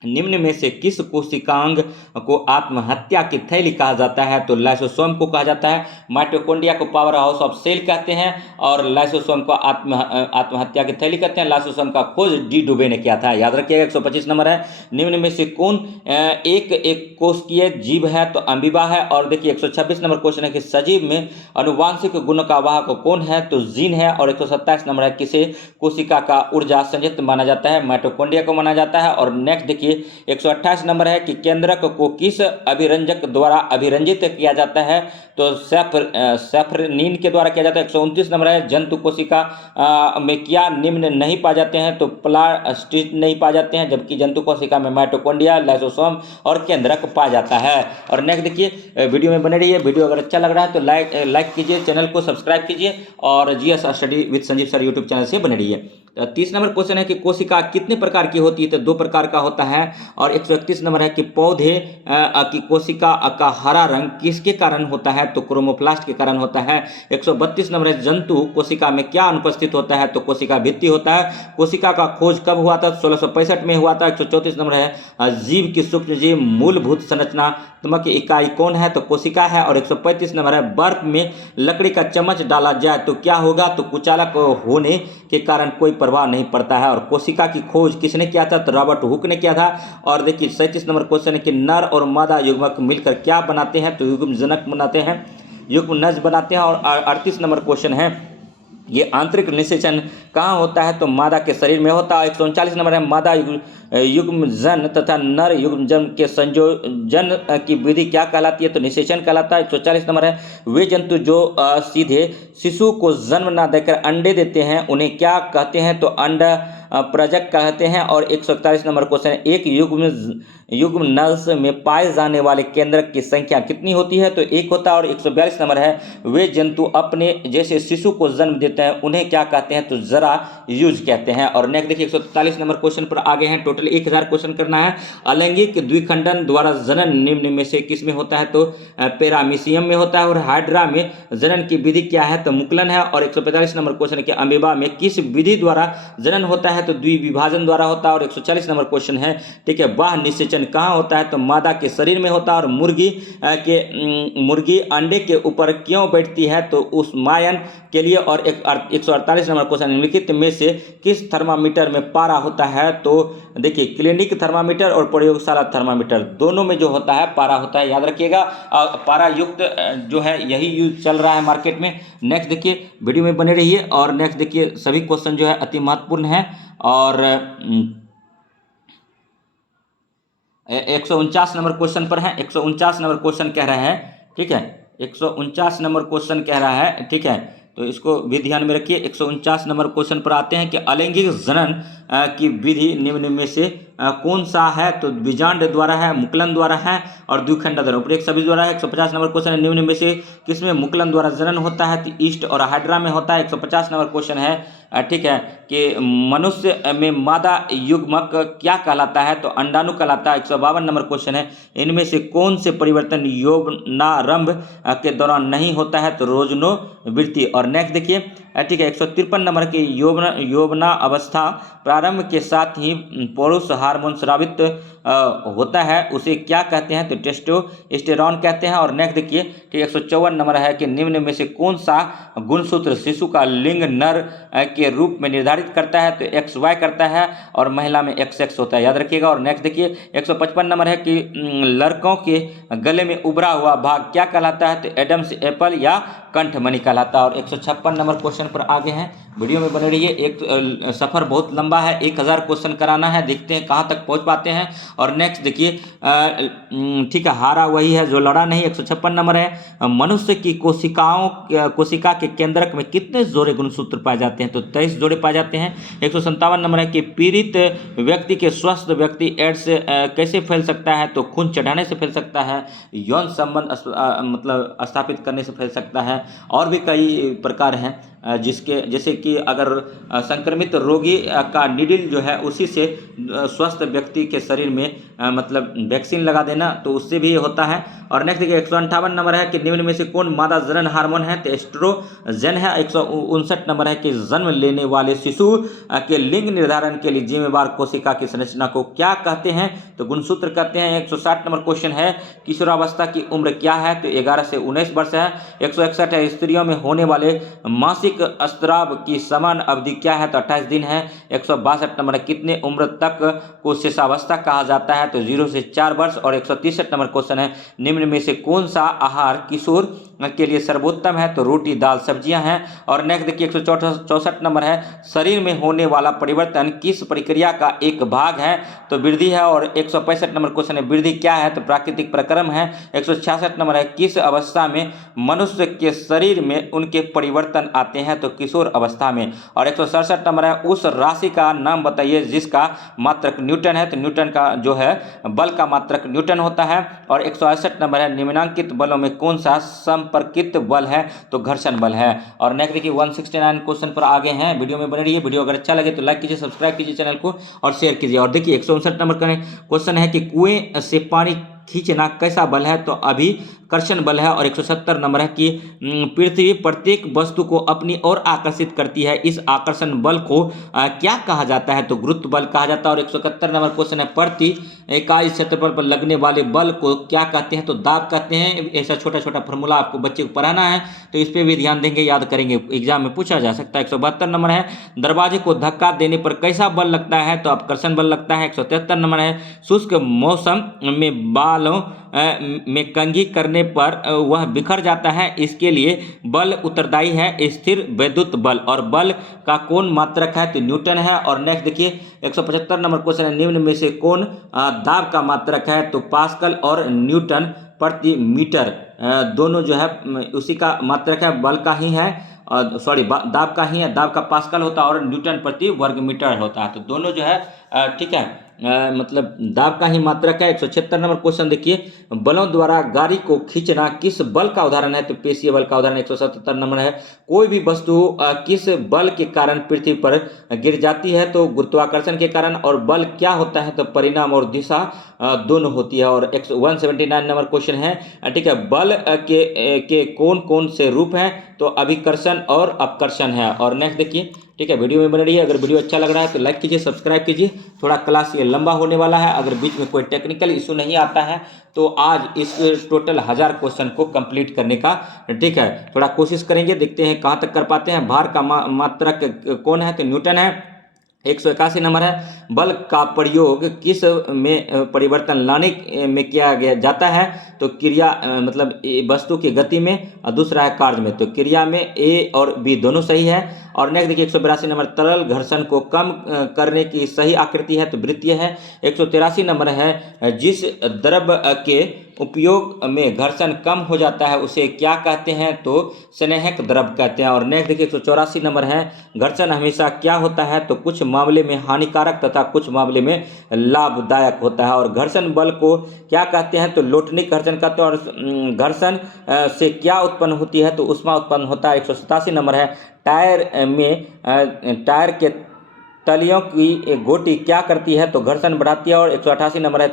निम्न में से किस कोशिकांग को आत्महत्या की थैली कहा जाता है? तो लाइसोसोम को कहा जाता है। माइटोकॉन्ड्रिया को पावर हाउस ऑफ सेल कहते हैं और लाइसोसोम को आत्महत्या की थैली कहते हैं। लाइसोसोम का खोज डी डुबे ने किया था, याद रखिएगा। 125 नंबर है निम्न में से कौन एक कोशिकीय जीव है? तो अमीबा है। और देखिए 126 नंबर क्वेश्चन है कि सजीव में अनुवांशिक गुण का वाहक कौन है? तो जीन है। और 127 नंबर है किसे कोशिका का ऊर्जा संयंत्र माना जाता है? माइटोकॉन्ड्रिया को माना जाता है। और नेक्स्ट देखिए 128 नंबर है कि केंद्रक को किस अभिरंजक द्वारा अभिरंजित किया जाता है? तो सैफरनीन के द्वारा किया जाता है। 129 नंबर है जंतु कोशिका में क्या निम्न नहीं पाए जाते हैं? तो प्लास्टिड नहीं पाए जाते हैं, जबकि जंतु कोशिका में माइटोकॉन्ड्रिया, लाइसोसोम और केंद्रक पाया जाता है। और नेक्स्ट देखिए वीडियो में बने रहिए। वीडियो अगर अच्छा लग रहा है तो लाइक कीजिए, चैनल को सब्सक्राइब कीजिए और GS study with Sanjeev sir YouTube channel से बने रहिए। 30 नंबर क्वेश्चन है कि कोशिका कितने प्रकार की होती है? तो 2 प्रकार का होता है। और 131 नंबर है कि पौधे की कोशिका का हरा रंग किसके कारण होता है? तो क्रोमोप्लास्ट के कारण होता है। 132 नंबर है जंतु कोशिका में क्या अनुपस्थित होता है? तो कोशिका भित्ति होता है। कोशिका का खोज कब हुआ था? 1665 में हुआ था। 134 नंबर है जीव की सूक्ष्म जीव मूलभूत संरचनात्मक इकाई कौन है? तो कोशिका है। और 135 नंबर है बर्फ में लकड़ी का चम्मच डाला जाए तो क्या होगा? तो कुचालक होने के कारण कोई प्रभाव नहीं पड़ता है। और कोशिका की खोज किसने किया था? तो रॉबर्ट हुक ने किया था। और देखिए 37 नंबर क्वेश्चन है कि नर और मादा युग्मक मिलकर क्या बनाते हैं? तो युग्मजनक बनाते हैं, युग्मनज बनाते हैं। और 38 नंबर क्वेश्चन है ये आंतरिक निषेचन कहाँ होता है? तो मादा के शरीर में होता है। 139 नंबर है मादा युग्मजन तथा नर युग्मजन के संयोजन की विधि क्या कहलाती है? तो निषेचन कहलाता है। 140 नंबर है वे जंतु जो सीधे शिशु को जन्म न देकर अंडे देते हैं उन्हें क्या कहते हैं? तो अंडा प्रजक कहते हैं। और 141 नंबर क्वेश्चन है एक युग्मनज में पाए जाने वाले केंद्रक की संख्या कितनी होती है? तो 1 होता है। और 142 नंबर है वे जंतु अपने जैसे शिशु को जन्म देते हैं उन्हें क्या कहते हैं? तो जरा यूज कहते हैं। और नेक्स्ट देखिए 143 नंबर क्वेश्चन पर आगे हैं। टोटल 1000 क्वेश्चन करना है। अलैंगिक द्विखंडन द्वारा जनन निम्न में से किस में होता है? तो पैरामीशियम में होता है। और हाइड्रा में जनन की विधि क्या है? तो मुकुलन है। और 145 नंबर क्वेश्चन है कि अमीबा में किस विधि द्वारा जनन होता है? तो द्विविभाजन द्वारा होता है। और 140 नंबर क्वेश्चन है ठीक है बाह्य निषेचन कहाँ होता है? तो मादा के शरीर में होता है। और मुर्गी अंडे के ऊपर क्यों बैठती है? तो उस मायन के लिए। और 148 नंबर क्वेश्चन निम्नलिखित में से किस थर्मामीटर में पारा होता है? तो देखिए क्लिनिक थर्मामीटर और प्रयोगशाला थर्मामीटर दोनों में जो होता है पारा होता है, याद रखिएगा। पारा युक्त जो है यही यूज चल रहा है मार्केट में। नेक्स्ट देखिए वीडियो में बने रहिए। और नेक्स्ट देखिए सभी क्वेश्चन जो है अति महत्वपूर्ण है। और 149 नंबर क्वेश्चन पर है। 149 नंबर क्वेश्चन कह रहा है ठीक है 149 नंबर क्वेश्चन कह रहा है ठीक है, तो इसको भी ध्यान में रखिए। 149 नंबर क्वेश्चन पर आते हैं कि अलैंगिक जनन की विधि निम्न में से कौन सा है? तो बीजांड द्वारा है, मुकुलन द्वारा है और द्विखंड द्वारा, उपरेख सभी द्वारा है। 150 नंबर क्वेश्चन है निम्न में से किसमें मुकुलन द्वारा जनन होता है? तो ईस्ट और हाइड्रा में होता है। 150 नंबर क्वेश्चन है ठीक है कि मनुष्य में मादा युग्मक क्या कहलाता है? तो अंडाणु कहलाता है। 152 नंबर क्वेश्चन है इनमें से कौन से परिवर्तन यौवनारंभ के दौरान नहीं होता है? तो रोजनोवृत्ति। और नेक्स्ट देखिए ठीक है 153 नंबर की यौवना अवस्था प्रारंभ के साथ ही पुरुष हार्मोन स्रावित होता है उसे क्या कहते हैं? तो टेस्टोस्टेरोन कहते हैं। और नेक्स्ट देखिए ठीक 154 नंबर है कि निम्न में से कौन सा गुणसूत्र शिशु का लिंग नर के रूप में निर्धारित करता है? तो XY करता है और महिला में XX होता है, याद रखिएगा। और नेक्स्ट देखिए 155 नंबर है कि लड़कों के गले में उभरा हुआ भाग क्या कहलाता है? तो एडम्स एप्पल या कंठ मणि कहलाता है। और 156 नंबर क्वेश्चन पर आगे हैं, वीडियो में बने रहिए। एक सफ़र बहुत लंबा है, 1000 क्वेश्चन कराना है, देखते हैं कहाँ तक पहुँच पाते हैं। और नेक्स्ट देखिए, ठीक है, हारा वही है जो लड़ा नहीं। 156 नंबर है, मनुष्य की कोशिका के केंद्रक में कितने जोड़े गुणसूत्र पाए जाते हैं? तो 23 जोड़े पाए जाते हैं। 157 नंबर है कि पीड़ित व्यक्ति के स्वस्थ व्यक्ति एड्स कैसे फैल सकता है? तो खून चढ़ाने से फैल सकता है, यौन संबंध मतलब स्थापित करने से फैल सकता है, और भी कई प्रकार हैं जिसके जैसे कि अगर संक्रमित रोगी का नीडल जो है उसी से स्वस्थ व्यक्ति के शरीर में मतलब वैक्सीन लगा देना, तो उससे भी होता है। और नेक्स्ट देखिए 158 नंबर है कि निम्न में से कौन मादा जनन हार्मोन है? तो एस्ट्रोजन है। 159 नंबर है कि जन्म लेने वाले शिशु के लिंग निर्धारण के लिए जिम्मेवार कोशिका की संरचना को क्या कहते हैं? तो गुणसूत्र कहते हैं। 160 नंबर क्वेश्चन है, किशोरावस्था की उम्र क्या है? तो 11 से 19 वर्ष है। 161 है, स्त्रियों में होने वाले मासिक स्त्राव की समान अवधि क्या है? तो 28 दिन है। 162 नंबर है, कितने उम्र तक को शिशुअवस्था कहा जाता है? तो 0 से 4 वर्ष। और 163 नंबर क्वेश्चन है, निम्न में से कौन सा आहार किशोर के लिए सर्वोत्तम है? तो रोटी दाल सब्जियां हैं। और नेक्स्ट देखिए 164 नंबर है, शरीर में होने वाला परिवर्तन किस प्रक्रिया का एक भाग है? तो वृद्धि है। और 165 नंबर क्वेश्चन है, वृद्धि क्या है? तो प्राकृतिक प्रक्रम है। 166 नंबर है, किस अवस्था में मनुष्य के शरीर में उनके परिवर्तन आते हैं? तो किशोर अवस्था में। और 167 नंबर है, उस राशि का नाम बताइए जिसका मात्रक न्यूटन है? तो न्यूटन का जो है बल का मात्रक न्यूटन होता है। और 168 नंबर है, निम्नलिखित बलों में कौन सा संपर्कित बल है? तो घर्षण बल है। और नेक्स्ट देखिए 169 क्वेश्चन पर आगे हैं, वीडियो में बने रहिए। वीडियो अगर अच्छा लगे तो लाइक कीजिए, सब्सक्राइब कीजिए चैनल को और शेयर कीजिए। और देखिए 159 नंबर का क्वेश्चन है कि कुएं से पानी खींचना कैसा बल है? तो अभिकर्षण बल है। और 170 नंबर है कि पृथ्वी प्रत्येक वस्तु को अपनी ओर आकर्षित करती है, इस आकर्षण बल को क्या कहा जाता है? तो गुरुत्व बल कहा जाता है। और 171 नंबर क्वेश्चन है, प्रति इकाई क्षेत्रफल पर लगने वाले बल को क्या कहते हैं? तो दाब कहते हैं। ऐसा छोटा छोटा फॉर्मूला आपको बच्चे को पढ़ाना है, तो इस पर भी ध्यान देंगे, याद करेंगे, एग्जाम में पूछा जा सकता है। 172 नंबर है, दरवाजे को धक्का देने पर कैसा बल लगता है? तो आकर्षण बल लगता है। 173 नंबर है, शुष्क मौसम में बालों में कंघी करने पर वह बिखर जाता है, इसके लिए बल उत्तरदायी है स्थिर वैद्युत बल। और बल का कौन मात्रक है? तो न्यूटन है। और नेक्स्ट देखिए 175 नंबर क्वेश्चन है, निम्न में से कौन दाब का मात्रक है? तो पास्कल और न्यूटन प्रति मीटर दोनों जो है उसी का मात्रक है, बल का ही है, सॉरी दाब का ही है। दाब का पास्कल होता है और न्यूटन प्रति वर्ग मीटर होता है, तो दोनों जो है ठीक है मतलब दाब का ही मात्रक है। 176 नंबर क्वेश्चन देखिए, बलों द्वारा गाड़ी को खींचना किस बल का उदाहरण है? तो पेशीय बल का उदाहरण। 177 नंबर है, कोई भी वस्तु किस बल के कारण पृथ्वी पर गिर जाती है? तो गुरुत्वाकर्षण के कारण। और बल क्या होता है? तो परिणाम और दिशा दोनों होती है। और 179 नंबर क्वेश्चन है, ठीक है, बल के कौन कौन से रूप हैं? तो अभिकर्षण और अपकर्षण है। और नेक्स्ट देखिए, ठीक है, वीडियो में बने रहिए। अगर वीडियो अच्छा लग रहा है तो लाइक कीजिए, सब्सक्राइब कीजिए। थोड़ा क्लास ये लंबा होने वाला है, अगर बीच में कोई टेक्निकल इशू नहीं आता है तो आज इस टोटल 1000 क्वेश्चन को कंप्लीट करने का, ठीक है, थोड़ा कोशिश करेंगे, देखते हैं कहाँ तक कर पाते हैं। भार का मात्रक कौन है? तो न्यूटन है। 181 नंबर है, बल का प्रयोग किस में परिवर्तन लाने में किया गया जाता है? तो क्रिया मतलब वस्तु की गति में, और दूसरा है कार्य में। तो क्रिया में ए और बी दोनों सही है। और नेक्स्ट देखिए 182 नंबर, तरल घर्षण को कम करने की सही आकृति है? तो वृत्तीय है। 183 नंबर है, जिस द्रव के उपयोग में घर्षण कम हो जाता है उसे क्या कहते हैं? तो स्नेहक द्रव कहते हैं। और नेक्स्ट देखिए 184 नंबर है, घर्षण हमेशा क्या होता है? तो कुछ मामले में हानिकारक तथा कुछ मामले में लाभदायक होता है। और घर्षण बल को क्या कहते हैं? तो लोटनिक घर्षण कहते हैं। और घर्षण से क्या उत्पन्न होती है? तो ऊष्मा उत्पन्न होता है। 187 नंबर है, टायर के तलियों की गोटी क्या करती है? तो घर्षण बढ़ाती है। और 188 नंबर है,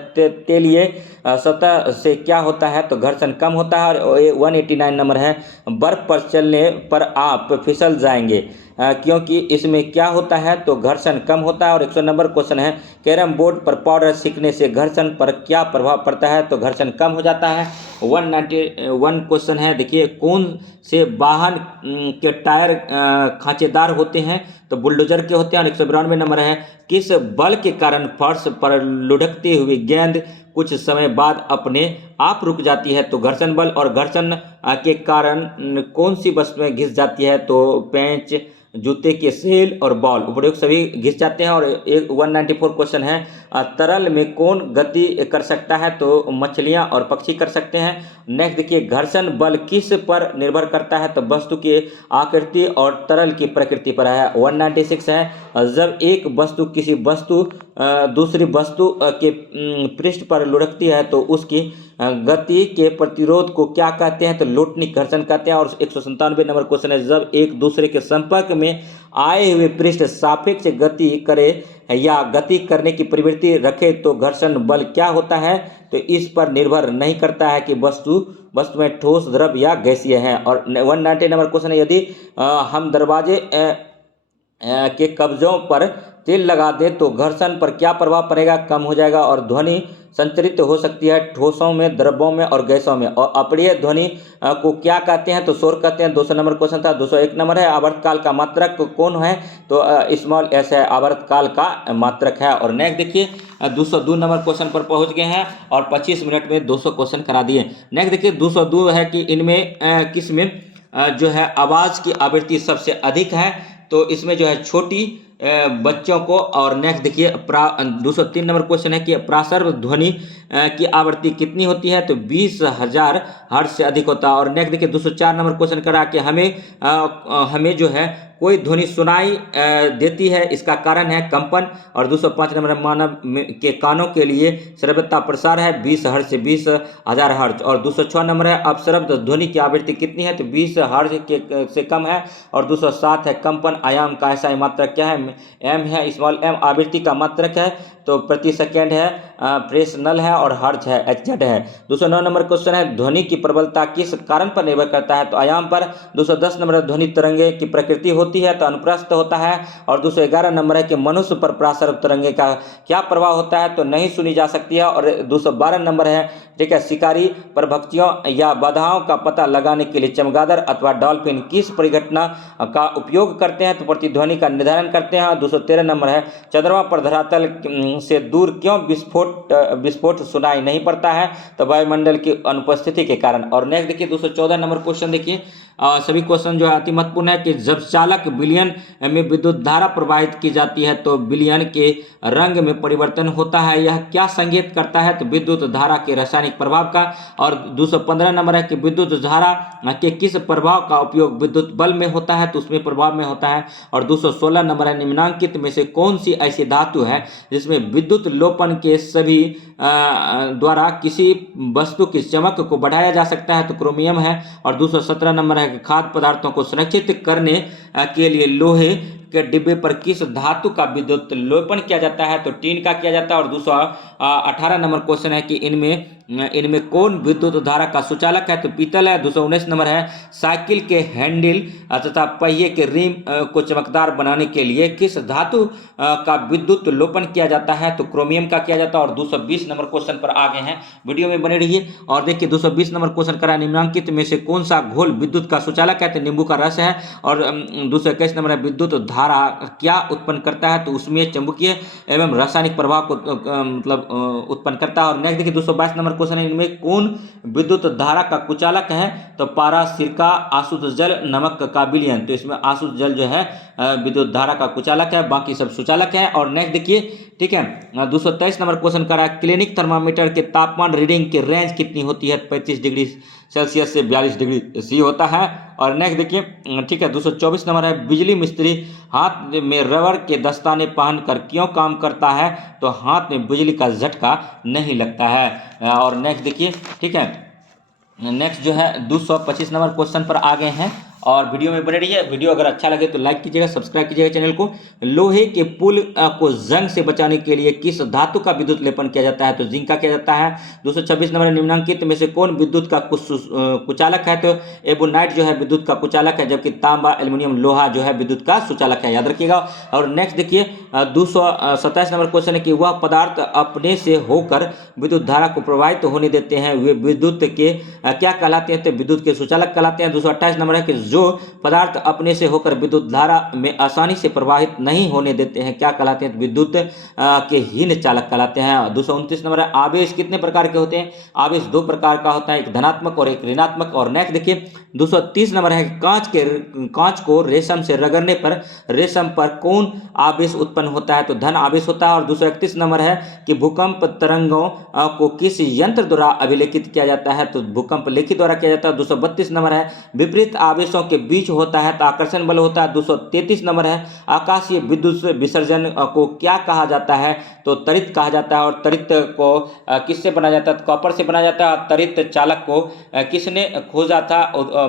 तेलीय सतह से क्या होता है? तो घर्षण कम होता है। और 189 नंबर है, बर्फ पर चलने पर आप फिसल जाएंगे क्योंकि इसमें क्या होता है? तो घर्षण कम होता है। और 100 नंबर क्वेश्चन है, कैरम बोर्ड पर पाउडर सीखने से घर्षण पर क्या प्रभाव पड़ता है? तो घर्षण कम हो जाता है। 191 क्वेश्चन है, देखिए, कौन से वाहन के टायर खांचेदार होते हैं? तो बुलडोजर के होते हैं। और 192 नंबर है, किस बल के कारण फर्श पर लुढ़कती हुई गेंद कुछ समय बाद अपने आप रुक जाती है? तो घर्षण बल। और घर्षण के कारण कौन सी वस्तुएं घिस जाती है? तो पेंच, जूते के सेल और बॉल उपयुक्त सभी घिस जाते हैं। और एक 194 क्वेश्चन है, तरल में कौन गति कर सकता है? तो मछलियां और पक्षी कर सकते हैं। नेक्स्ट देखिए, घर्षण बल किस पर निर्भर करता है? तो वस्तु की आकृति और तरल की प्रकृति पर है। 196 है, जब एक वस्तु किसी वस्तु दूसरी वस्तु के पृष्ठ पर लुढ़कती है तो उसकी गति के प्रतिरोध को क्या कहते हैं? तो लोटनिक घर्षण कहते हैं। और 197 नंबर क्वेश्चन है, जब एक दूसरे के संपर्क में आए हुए पृष्ठ सापेक्ष गति करे या गति करने की प्रवृत्ति रखे तो घर्षण बल क्या होता है? तो इस पर निर्भर नहीं करता है कि वस्तु में ठोस, द्रव या गैसीय है। और 190 नंबर क्वेश्चन है, यदि हम दरवाजे के कब्जों पर तेल लगा दें तो घर्षण पर क्या प्रभाव पड़ेगा? कम हो जाएगा। और ध्वनि संचरित हो सकती है ठोसों में, द्रव्यों में और गैसों में। और अप्रिय ध्वनि को क्या कहते हैं? तो शोर कहते हैं। 200 नंबर क्वेश्चन था। 201 नंबर है, आवर्तकाल का मात्रक कौन है? तो स्मॉल एस है, आवर्तकाल का मात्रक है। और नेक्स्ट देखिए, 202 नंबर क्वेश्चन पर पहुंच गए हैं और 25 मिनट में 200 क्वेश्चन करा दिए। नेक्स्ट देखिए, 202 है कि इनमें किस में जो है आवाज़ की आवृत्ति सबसे अधिक है? तो इसमें जो है छोटी बच्चों को। और नेक्स्ट देखिए, 203 नंबर क्वेश्चन है कि प्रासर्व ध्वनि की आवृत्ति कितनी होती है? तो 20,000 हर्ट्ज से अधिक होता है। और नेक्स्ट देखिए, 204 नंबर क्वेश्चन करा कि हमें जो है कोई ध्वनि सुनाई देती है, इसका कारण है कंपन। और 205 नंबर, मानव के कानों के लिए श्रव्यता प्रसार है 20 हर्ट्ज से 20,000 हर्ट्ज। और 206 नंबर है, अपशब्द ध्वनि की आवृत्ति कितनी है? तो 20 हर्ट्ज से कम है। और 207 है, कंपन आयाम का ऐसा मात्रक क्या है? एम है, स्मॉल एम। आवृत्ति का मात्रक है तो प्रति सेकेंड है, फ्रेक्शनल है और हर्ट्ज है, एचजेड है। 209 नंबर क्वेश्चन है, ध्वनि की प्रबलता किस कारण पर निर्भर करता है? तो आयाम पर। 210 नंबर, ध्वनि तरंगे की प्रकृति होती है तो अनुप्रस्थ होता है। और 211 नंबर है कि मनुष्य पर प्रासर्व तरंगे का क्या प्रभाव होता है? तो नहीं सुनी जा सकती है। और 212 नंबर है, ठीक है, शिकारी प्रभक्तियों या बाधाओं का पता लगाने के लिए चमगादड़ अथवा डॉल्फिन किस परिघटना का उपयोग करते हैं? तो प्रतिध्वनि का निर्धारण करते हैं। 213 नंबर है, चंद्रमा पर धरातल से दूर क्यों विस्फोट सुनाई नहीं पड़ता है? तो वायुमंडल की अनुपस्थिति के कारण। और नेक्स्ट देखिए, 214 नंबर क्वेश्चन देखिए, सभी क्वेश्चन जो है अति महत्वपूर्ण है कि जब चालक विलयन में विद्युत धारा प्रवाहित की जाती है तो विलयन के रंग में परिवर्तन होता है, यह क्या संकेत करता है? तो विद्युत धारा के रासायनिक प्रभाव का। और 215 नंबर है कि विद्युत धारा के किस प्रभाव का उपयोग विद्युत बल में होता है? तो उसमें प्रभाव में होता है। और 216 नंबर है, निम्नांकित में से कौन सी ऐसी धातु है जिसमें विद्युत लोपन के सभी द्वारा किसी वस्तु की चमक को बढ़ाया जा सकता है? तो क्रोमियम है। और 217 नंबर है, खाद्य पदार्थों को संरक्षित करने के लिए लोहे के डिब्बे पर किस धातु का विद्युत लोपन किया जाता है? तो टीन का किया जाता है। और 218 नंबर क्वेश्चन है कि इनमें कौन विद्युत धारा का सुचालक है? तो पीतल है। 219 नंबर है, साइकिल के हैंडल तथा पहिए के रिम को चमकदार बनाने के लिए किस धातु का विद्युत लोपन किया जाता है? तो क्रोमियम का किया जाता है। और 220 नंबर क्वेश्चन पर आ गए हैं, वीडियो में बने रहिए। और देखिए, 220 नंबर क्वेश्चन करा, निम्नांकित में से कौन सा घोल विद्युत का सुचालक है? तो नींबू का रस है। और 221 नंबर है, विद्युत धारा क्या उत्पन्न करता है? तो उसमें चुंबकीय एवं रासायनिक प्रभाव को मतलब उत्पन्न करता है। और नेक्स्ट देखिए, 222 नंबर क्वेश्चन है, इनमें कौन विद्युत धारा का कुचालक है? तो पारा, सिरका, आसुत जल, नमक का विलयन। तो इसमें आसुत जल जो है विद्युत धारा का कुचालक है, बाकी सब सुचालक है। और नेक्स्ट देखिए, ठीक है, 223 नंबर क्वेश्चन कर रहा है, क्लिनिक थर्मामीटर के तापमान रीडिंग की रेंज कितनी होती है? 35 डिग्री सेल्सियस से 42 डिग्री सी होता है। और नेक्स्ट देखिए, ठीक है, 224 नंबर है, बिजली मिस्त्री हाथ में रबर के दस्ताने पहनकर क्यों काम करता है? तो हाथ में बिजली का झटका नहीं लगता है। और नेक्स्ट देखिए, ठीक है, नेक्स्ट जो है 225 नंबर क्वेश्चन पर आ गए हैं और वीडियो में बने रहिए। वीडियो अगर अच्छा लगे तो लाइक कीजिएगा, सब्सक्राइब कीजिएगा चैनल को। लोहे के पुल को जंग से बचाने के लिए किस धातु का विद्युत लेपन किया जाता है? तो जिंक का किया जाता है। 226 नंबर, निम्नांकित में से कौन विद्युत का कुचालक है? तो एबोनाइट जो है विद्युत का कुचालक है, जबकि तांबा, एल्यूमिनियम, लोहा जो है विद्युत का सुचालक है, याद रखिएगा। और नेक्स्ट देखिए, 227 नंबर क्वेश्चन है कि वह पदार्थ अपने से होकर विद्युत धारा को प्रवाहित होने देते हैं, वे विद्युत के क्या कहलाते हैं? तो विद्युत के सुचालक कहलाते हैं। 228 नंबर है कि जो पदार्थ अपने से होकर विद्युत धारा में आसानी से प्रवाहित नहीं होने देते हैं क्या कहलाते हैं? विद्युत के हीन चालक कहलाते हैं। 229 नंबर है, आवेश कितने प्रकार के होते हैं? आवेश दो प्रकार का होता है, एक धनात्मक और एक ऋणात्मक। और नेक्स्ट देखिए 230 नंबर है, कांच को रेशम से रगड़ने पर रेशम पर कौन आवेश उत्पन्न होता है? तो धन आवेश होता है। और 231 नंबर है कि भूकंप तरंगों को किस यंत्र द्वारा अभिलेखित किया जाता है? तो भूकंप लेखी द्वारा किया जाता है। 232 नंबर है, विपरीत आवेशों के बीच होता है तो आकर्षण बल होता है। 233 नंबर है, आकाशीय विद्युत विसर्जन को क्या कहा जाता है? तो त्वरित कहा जाता है। और त्वरित को किससे बनाया जाता है? तो कॉपर से बनाया जाता है। त्वरित चालक को किसने खोजा था?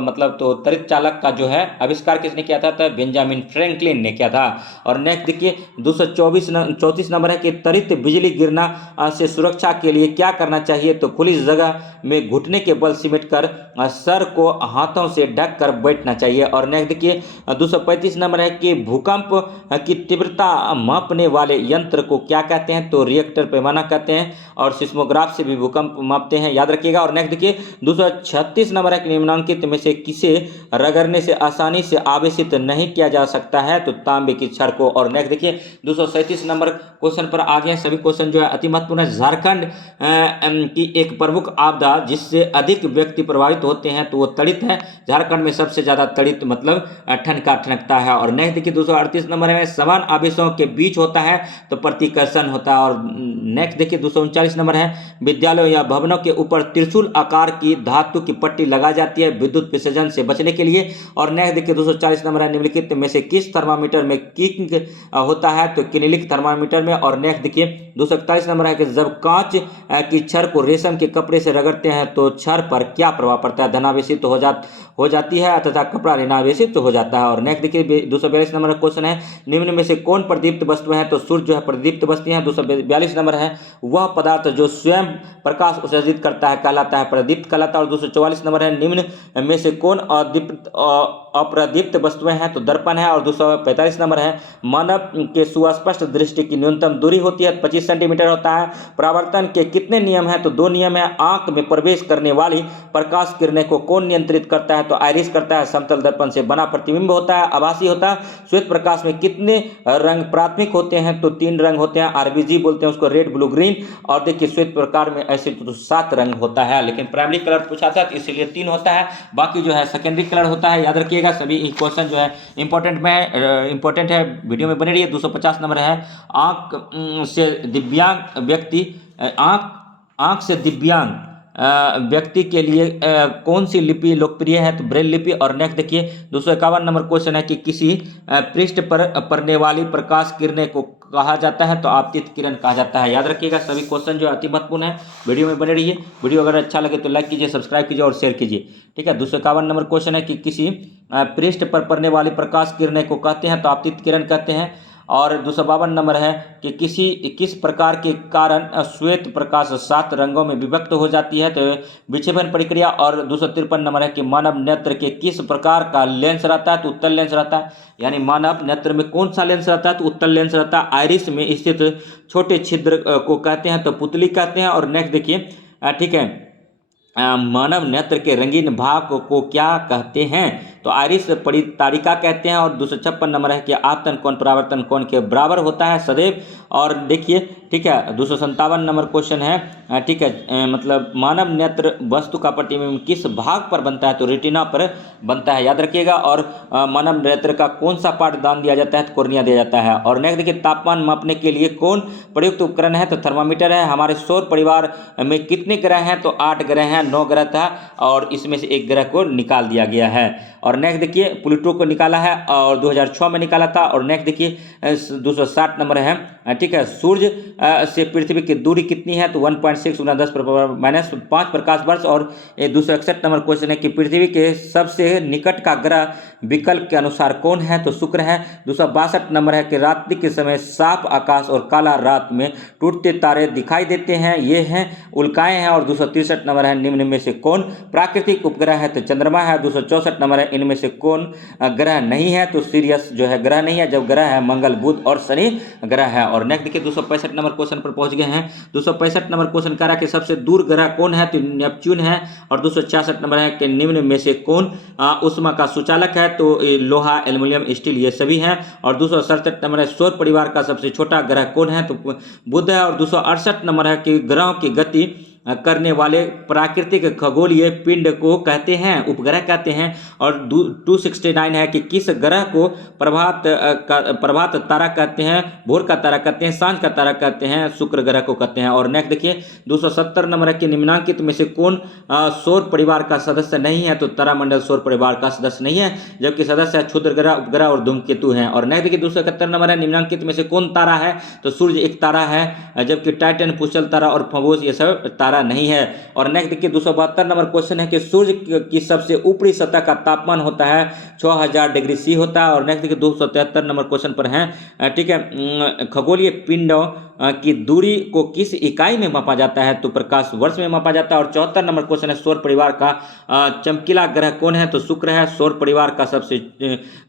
मतलब तो त्वरित चालक का जो है आविष्कार किसने किया था? तो बेंजामिन फ्रैंकलिन ने किया था। और नेक्स्ट देखिए 234 नंबर है कि त्वरित बिजली गिरना से सुरक्षा के लिए क्या करना चाहिए? तो खुली जगह में घुटने के बल सिमट कर सर को हाथों से ढक कर बैठना चाहिए। और नेक्स्ट देखिए 235 नंबर है कि भूकंप की तीव्रता मापने वाले यंत्र को क्या कहते हैं? तो रिएक्टर पैमाना कहते हैं। और सिस्मोग्राफ से भी भूकंप मापते हैं, याद रखिएगा। और नेक्स्ट देखिए 236 नंबर है कि निम्नलिखित में से किसे रगड़ने से आसानी से आवेशित नहीं किया जा सकता है? तो तांबे की छड़ को। और नेक्स्ट देखिए 237 नंबर क्वेश्चन पर आ गए। सभी क्वेश्चन जो है अति महत्वपूर्ण है। झारखंड की एक प्रमुख आपदा जिससे अधिक व्यक्ति प्रभावित होते हैं तो वो तड़ित है। झारखंड में सबसे ज्यादा तड़ित मतलब ठनकता है। और नेक्स्ट देखिए 238 नंबर है, समान आवेशों के बीच होता है तो प्रतिकर्षण होता है। और नेक्स्ट देखिए 239 नंबर है, विद्यालयों या भवनों के ऊपर त्रिशूल आकार की धातु की पट्टी लगाई जाती है विद्युत विसर्जन से बचने के लिए। और नेक्स्ट देखिए 240 नंबर है, निम्नलिखित में से किस थर्मामीटर में किंग होता है? तो किनेलिक थर्मामीटर में। और नेक्स्ट देखिए 241 नंबर है कि जब कांच की छड़ को रेशम के कपड़े से रगड़ते हैं तो छड़ पर क्या प्रभाव पड़ता है? धनावेशित हो जाती है तथा कपड़ा ऋणावेशित हो जाता है। और नेक्स्ट देखिए 242 नंबर का क्वेश्चन है, निम्न में से कौन प्रदीप्त वस्तु है? तो सूर्य जो है प्रदीप्त वस्तु है। 242 नंबर है, वह पदार्थ जो स्वयं प्रकाश उत्सर्जित करता है कहलाता है प्रदीप्त कहलाता है। और 244 नंबर है, निम्न में से कौन अप्रदीप्त वस्तुएं हैं? तो दर्पण है। और 245 नंबर है, मानव के सुस्पष्ट दृष्टि की न्यूनतम दूरी होती है 25 सेंटीमीटर होता है। परावर्तन के कितने नियम हैं? तो दो नियम है। आंख में प्रवेश करने वाली प्रकाश किरणें को कौन नियंत्रित करता है? तो आइरिस करता है। समतल दर्पण से बना प्रतिबिंब होता है, आभासी होता है। श्वेत प्रकाश में कितने रंग प्राथमिक होते हैं? तो 3 रंग होते हैं, आरबीजी बोलते हैं उसको, रेड ब्लू ग्रीन। और देखिए श्वेत प्रकाश में ऐसे तो 7 रंग होता है, लेकिन प्राइमरी कलर पूछा था तो इसलिए 3 होता है, बाकी जो है सेकेंडरी कलर होता है। याद रखिएगा सभी क्वेश्चन जो है इंपॉर्टेंट है, वीडियो में बने रहिए। 250 नंबर है, आंख से दिव्यांग व्यक्ति के लिए कौन सी लिपि लोकप्रिय है? तो ब्रेल लिपि। और नेक्स्ट देखिए 251 नंबर क्वेश्चन है कि किसी पृष्ठ पर पड़ने वाली प्रकाश किरणें को कहा जाता है? तो आपतित किरण कहा जाता है। याद रखिएगा सभी क्वेश्चन जो अति महत्वपूर्ण है, वीडियो में बने रहिए। वीडियो अगर अच्छा लगे तो लाइक कीजिए, सब्सक्राइब कीजिए और शेयर कीजिए, ठीक है। 251 नंबर क्वेश्चन है कि किसी पृष्ठ पर पड़ने वाली प्रकाश किरणें को कहते हैं? तो आपतित किरण कहते हैं। और 252 नंबर है कि किस प्रकार के कारण श्वेत प्रकाश 7 रंगों में विभक्त हो जाती है? तो विक्षेपण प्रक्रिया। और 253 नंबर है कि मानव नेत्र के किस प्रकार का लेंस रहता है? तो उत्तल लेंस रहता है। यानी मानव नेत्र में कौन सा लेंस रहता है? तो उत्तल लेंस रहता है। आइरिस में स्थित छोटे छिद्र को कहते हैं? तो पुतली कहते हैं। और नेक्स्ट देखिए ठीक है, मानव नेत्र के रंगीन भाग को क्या कहते हैं? तो आइरिस परितारिका कहते हैं। और 256 नंबर है कि आपतन कोण परावर्तन कोण के बराबर होता है सदैव। और देखिए ठीक है 257 नंबर क्वेश्चन है, ठीक है, मतलब मानव नेत्र वस्तु का प्रतिबिंब किस भाग पर बनता है? तो रेटिना पर बनता है, याद रखिएगा। और मानव नेत्र का कौन सा पार्ट दान दिया जाता है? तो कोर्निया दिया जाता है। और नेक्स्ट देखिए, तापमान मापने के लिए कौन प्रयुक्त उपकरण है? तो थर्मामीटर है। हमारे सौर परिवार में कितने ग्रह हैं? तो 8 ग्रह हैं, 9 ग्रह था और इसमें से एक ग्रह को निकाल दिया गया है। और नेक्स्ट देखिए प्लूटो को निकाला है और 2006 में निकाला था। और नेक्स्ट देखिए 260 नंबर है, ठीक है, सूर्य से पृथ्वी की दूरी कितनी है? तो 1.6 × 10⁻⁻5 प्रकाश वर्ष। और 261 नंबर क्वेश्चन है कि पृथ्वी के सबसे निकट का ग्रह विकल्प के अनुसार कौन है? तो शुक्र है। 262 नंबर है कि रात्रि के समय साफ आकाश और काला रात में टूटते तारे दिखाई देते हैं, ये हैं उल्काएं हैं। और 263 नंबर है, निम्न में से कौन प्राकृतिक उपग्रह है? तो चंद्रमा है। 264 नंबर है, इनमें से कौन ग्रह नहीं है? तो सीरियस जो है ग्रह नहीं है, जब ग्रह है मंगल, बुध और शनि ग्रह है। और नेक्स्ट देखिए 265 नंबर क्वेश्चन पर पहुंच गए हैं। 265 नंबर क्वेश्चन कह रहा है कि सबसे दूर ग्रह कौन है, तो नेपच्यून है। और 266 नंबर है कि निम्न में से कौन उष्मा का सुचालक है, तो लोहा, एल्युमिनियम, स्टील ये सभी हैं। और 267 नंबर है सौर परिवार का सबसे छोटा ग्रह कौन है, तो बुध है। और 268 नंबर है कि ग्रहों की गति करने वाले प्राकृतिक खगोलीय पिंड को कहते हैं, उपग्रह कहते हैं। और 269 है कि किस ग्रह को प्रभात तारा कहते हैं, भोर का तारा कहते हैं, सांझ का तारा कहते हैं, शुक्र ग्रह को कहते हैं। और नेक्स्ट देखिए 270 नंबर है कि निम्नलिखित में से कौन सौर परिवार का सदस्य नहीं है, तो तारामंडल सौर परिवार का सदस्य नहीं है, जबकि सदस्य है क्षुद्र ग्रह, उपग्रह और धूमकेतु हैं। और नेक्स्ट देखिए 271 नंबर है निम्नलिखित में से कौन तारा है, तो सूर्य एक तारा है, जबकि टाइटन, पुचल तारा और फबोस ये सब तारा नहीं है। और नेक्स्ट देखिए 272 नंबर क्वेश्चन है कि सूर्य की सबसे ऊपरी सतह का तापमान होता है 6000 डिग्री सी होता है। और नेक्स्ट देखिए 273 नंबर क्वेश्चन पर है, ठीक है, खगोलीय पिंडों की दूरी को किस इकाई में मापा जाता है, तो प्रकाश वर्ष में मापा जाता है। और 74 नंबर क्वेश्चन है सौर परिवार का चमकीला ग्रह कौन है, तो शुक्र है। सौर परिवार का सबसे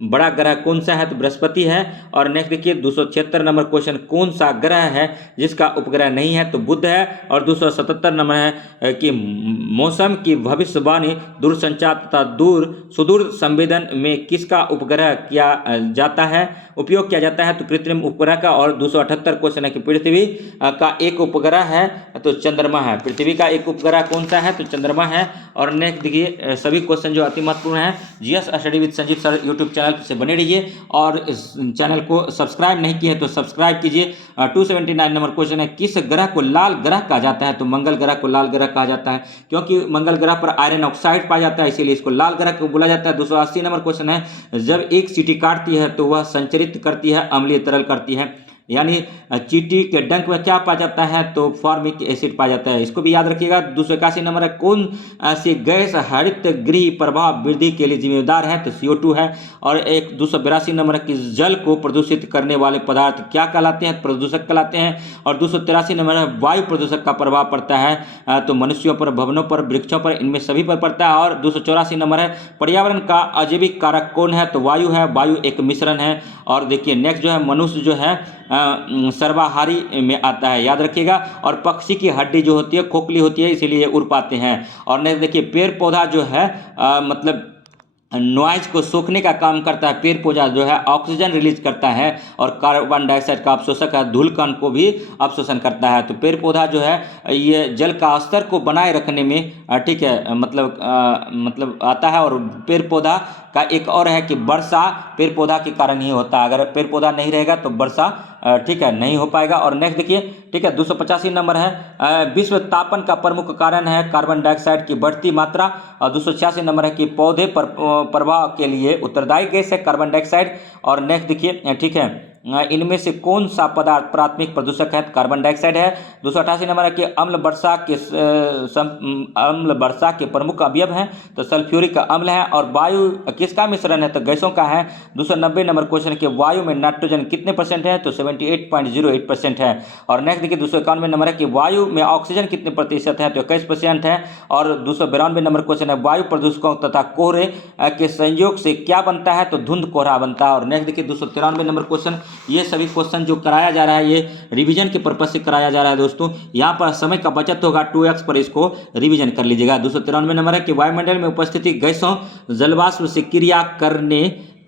बड़ा ग्रह कौन सा है, तो बृहस्पति है। और नेक्स्ट देखिए 276 नंबर क्वेश्चन कौन सा ग्रह है जिसका उपग्रह नहीं है, तो बुध है। और 277 नंबर है कि मौसम की भविष्यवाणी दूरसंचार तथा सुदूर संवेदन में किसका उपग्रह किया जाता है, उपयोग किया जाता है, तो कृत्रिम उपग्रह का। और 278 क्वेश्चन है कि पृथ्वी का एक उपग्रह है, तो चंद्रमा है। पृथ्वी का एक उपग्रह कौन सा है, तो चंद्रमा है। और नेक्स्ट देखिए सभी क्वेश्चन जो अति महत्वपूर्ण है GS study with Sanjeev sir YouTube channel से बने रहिए। और इस चैनल को सब्सक्राइब नहीं किए तो सब्सक्राइब कीजिए। 279 नंबर क्वेश्चन है किस ग्रह को लाल ग्रह कहा जाता है, तो मंगल ग्रह को लाल ग्रह कहा जाता है, क्योंकि मंगल ग्रह पर आयरन ऑक्साइड पाया जाता है, इसीलिए इसको लाल ग्रह को बोला जाता है। 280 नंबर क्वेश्चन है जब एक चींटी काटती है तो वह संचरित करती है, अम्लीय तरल करती है, यानी चींटी के डंक में क्या पाया जाता है, तो फॉर्मिक एसिड पाया जाता है, इसको भी याद रखिएगा। 281 नंबर है कौन सी गैस हरित गृह प्रभाव वृद्धि के लिए जिम्मेदार है, तो CO2 है। और 282 नंबर है कि जल को प्रदूषित करने वाले पदार्थ क्या कहलाते हैं, प्रदूषक कहलाते हैं। और 283 नंबर है वायु प्रदूषक का प्रभाव पड़ता है तो मनुष्यों पर, भवनों पर, वृक्षों पर, इनमें सभी पर पड़ता है। और 284 नंबर है पर्यावरण का अजैविक कारक कौन है, तो वायु है, वायु एक मिश्रण है। और देखिए नेक्स्ट जो है मनुष्य जो है सर्वाहारी में आता है, याद रखिएगा। और पक्षी की हड्डी जो होती है खोखली होती है, इसीलिए उड़ पाते हैं। और नेक्स्ट देखिए पेड़ पौधा जो है मतलब नॉइज को सोखने का काम करता है, पेड़ पौधा जो है ऑक्सीजन रिलीज करता है और कार्बन डाइऑक्साइड का अवशोषक है, धूल कण को भी अवशोषण करता है। तो पेड़ पौधा जो है ये जल का स्तर को बनाए रखने में ठीक है मतलब आता है। और पेड़ पौधा का एक और है कि वर्षा पेड़ पौधा के कारण ही होता है, अगर पेड़ पौधा नहीं रहेगा तो वर्षा ठीक है नहीं हो पाएगा। और नेक्स्ट देखिए ठीक है 285 नंबर है विश्व तापन का प्रमुख कारण है कार्बन डाइऑक्साइड की बढ़ती मात्रा। और 286 नंबर है कि पौधे पर प्रभाव के लिए उत्तरदायी गैस है कार्बन डाइऑक्साइड। और नेक्स्ट देखिए ठीक है इनमें से कौन सा पदार्थ प्राथमिक प्रदूषक है, कार्बन डाइऑक्साइड है। 288 नंबर है कि अम्ल वर्षा के प्रमुख अवयव हैं, तो सल्फ्यूरिक अम्ल है। और वायु किसका मिश्रण है, तो गैसों का है। 290 नंबर क्वेश्चन के वायु में नाइट्रोजन कितने % है, तो 78.08% है। और नेक्स्ट देखिए 291 नंबर है कि वायु में ऑक्सीजन कितने प्रतिशत है, तो 21% है। और 292 नंबर क्वेश्चन है वायु प्रदूषकों तथा कोहरे के संयोग से क्या बनता है, तो धुंध कोहरा बनता है। और नेक्स्ट देखिए 293 नंबर क्वेश्चन, ये सभी क्वेश्चन जो कराया जा रहा है ये रिवीजन के पर्पज से कराया जा रहा है दोस्तों, यहाँ पर समय का बचत होगा 2x पर, इसको रिवीजन कर लीजिएगा। 293 नंबर है कि वायुमंडल में उपस्थित गैसों जलवाष्प से क्रिया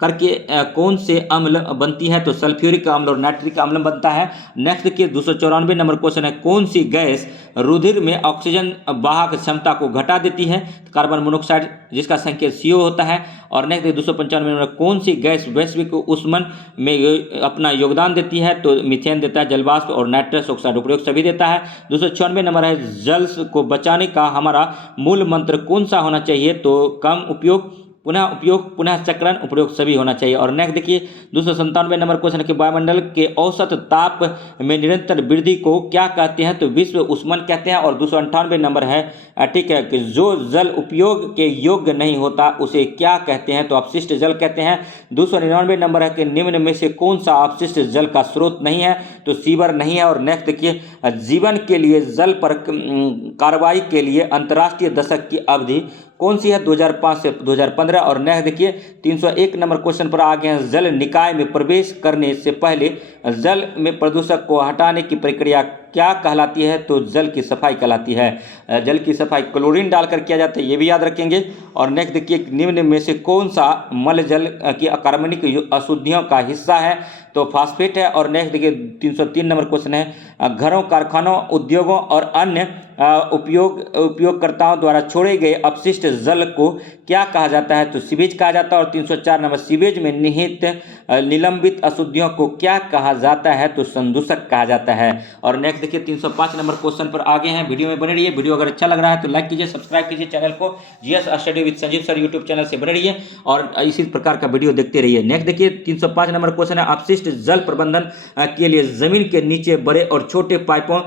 करके कौन से अम्ल बनती है, तो सल्फ्यूरिक अम्ल और नाइट्रिक अम्ल बनता है। नेक्स्ट देखिए 294 नंबर क्वेश्चन है कौन सी गैस रुधिर में ऑक्सीजन वाहक क्षमता को घटा देती है, तो कार्बन मोनोऑक्साइड जिसका संकेत CO होता है। और नेक्स्ट 295 नंबर कौन सी गैस वैश्विक ऊष्मन में अपना योगदान देती है, तो मीथेन देता है, जलवाष्प और नाइट्रस ऑक्साइड उपयोग सभी देता है। 296 नंबर है जल को बचाने का हमारा मूल मंत्र कौन सा होना चाहिए, तो कम उपयोग, पुनः उपयोग, पुनः चक्रण, उपयोग सभी होना चाहिए। और नेक्स्ट देखिए 297 नंबर क्वेश्चन है कि वायुमंडल के औसत ताप में निरंतर वृद्धि को क्या कहते हैं, तो विश्व ऊष्मन कहते हैं। और 298 नंबर है ठीक है कि जो जल उपयोग के योग्य नहीं होता उसे क्या कहते हैं, तो अपशिष्ट जल कहते हैं। 299 नंबर है कि निम्न में से कौन सा अपशिष्ट जल का स्रोत नहीं है, तो सीवर नहीं है। और नेक्स्ट देखिए जीवन के लिए जल पर कार्रवाई के लिए अंतर्राष्ट्रीय दशक की अवधि कौन सी है 2005 से 2015। और नेक्स्ट देखिए 301 नंबर क्वेश्चन पर आ गए हैं, जल निकाय में प्रवेश करने से पहले जल में प्रदूषक को हटाने की प्रक्रिया क्या कहलाती है? तो जल की सफाई कहलाती है। जल की सफाई क्लोरीन डालकर किया जाता है, ये भी याद रखेंगे। और नेक्स्ट देखिए निम्न में से कौन सा मल जल की अकार्बनिक अशुद्धियों का हिस्सा है? तो फास्फेट है। और नेक्स्ट देखिए 303 नंबर क्वेश्चन है, घरों, कारखानों, उद्योगों और अन्य उपयोगकर्ताओं द्वारा छोड़े गए अपशिष्ट जल को क्या कहा जाता है? तो सीवेज कहा जाता है। और 304 नंबर, सीवेज में निहित निलंबित अशुद्धियों को क्या कहा जाता है? तो संदूषक कहा जाता है। और नेक्स्ट देखिए 305 नंबर क्वेश्चन पर आगे हैं, वीडियो में बने रहिए। वीडियो अगर अच्छा लग रहा है तो लाइक कीजिए, सब्सक्राइब कीजिए चैनल को, GS study with Sanjeev sir YouTube channel से बने रहिए और इसी प्रकार का वीडियो देखते रहिए। नेक्स्ट देखिए 305 नंबर क्वेश्चन है, अपशिष्ट जल प्रबंधन के लिए जमीन के नीचे बड़े और छोटे पाइपों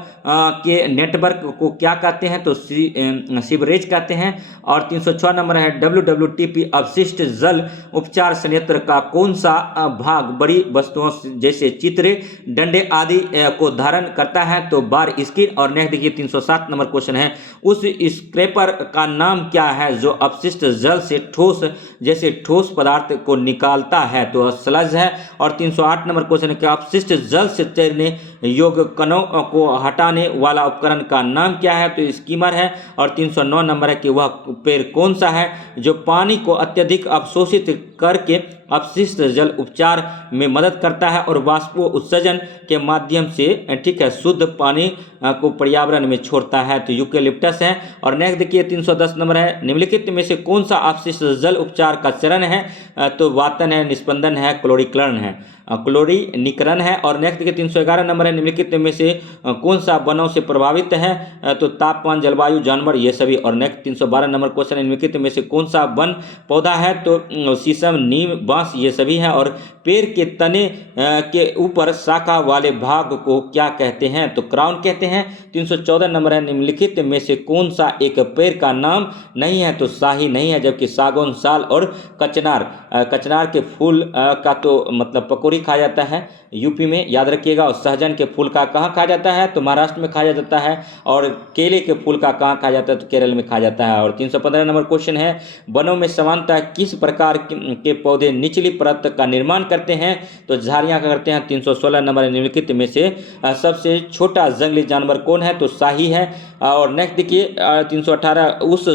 के नेटवर्क को क्या कहते हैं? तो सीवरेज कहते हैं। और 306 नंबर है, WWTP अपशिष्ट जल उपचार संयंत्र का कौन सा भाग बड़ी वस्तुओं जैसे चित्रे, डंडे आदि को धारण करता है? तो बार स्क्रीन। और नेक्स्ट देखिए 307 नंबर क्वेश्चन है, उस स्क्रैपर का नाम क्या है जो अपशिष्ट जल से ठोस जैसे ठोस पदार्थ को निकालता है? तो स्लज है। और 308 नंबर क्वेश्चन है कि अपशिष्ट जल से तैरने योग्य कणों को हटाने वाला उपकरण का नाम क्या है? तो स्कीमर है। और 309 नंबर है कि वह पेड़ कौन सा है जो पानी को अत्यधिक अवशोषित करके अपशिष्ट जल उपचार में मदद करता है और वाष्प उत्सर्जन के माध्यम से ठीक है शुद्ध पानी को पर्यावरण में छोड़ता है? तो यूकेलिप्टस है। और नेक्स्ट देखिए 310 नंबर है, निम्नलिखित में से कौन सा अपशिष्ट जल उपचार का चरण है? तो वातन है, निस्पंदन है, क्लोरीकरण है, क्लोरीनीकरण है। और नेक्स्ट देखिए 311 नंबर है, निम्नलिखित में से कौन सा वनों से प्रभावित है? तो तापमान, जलवायु, जानवर, ये सभी। और नेक्स्ट 312 नंबर क्वेश्चन है, निम्नलिखित में से कौन सा वन पौधा है? तो शीशम, नीम, बांस, ये सभी हैं। और पेड़ के तने के ऊपर शाखा वाले भाग को क्या कहते हैं? तो क्राउन कहते हैं। 314 नंबर है, निम्नलिखित में से कौन सा एक पेड़ का नाम नहीं है? तो शाही नहीं है, जबकि सागौन, साल और कचनार के फूल का तो मतलब पकौड़ी खाया जाता है यूपी में, याद रखिएगा। और सहजन के फूल का कहाँ खाया जाता है? तो महाराष्ट्र में खाया जाता है। और केले के फूल का कहाँ खाया जाता है? तो केरल में खाया जाता है। और 315 नंबर क्वेश्चन है, वनों में सामान्यतः किस प्रकार के पौधे निचली परत का निर्माण करते हैं? तो झाड़ियाँ का करते हैं। 316 नंबर, निम्नलिखित में से सबसे छोटा जंगली जानवर कौन है? तो शाही है। और नेक्स्ट देखिए 318, उस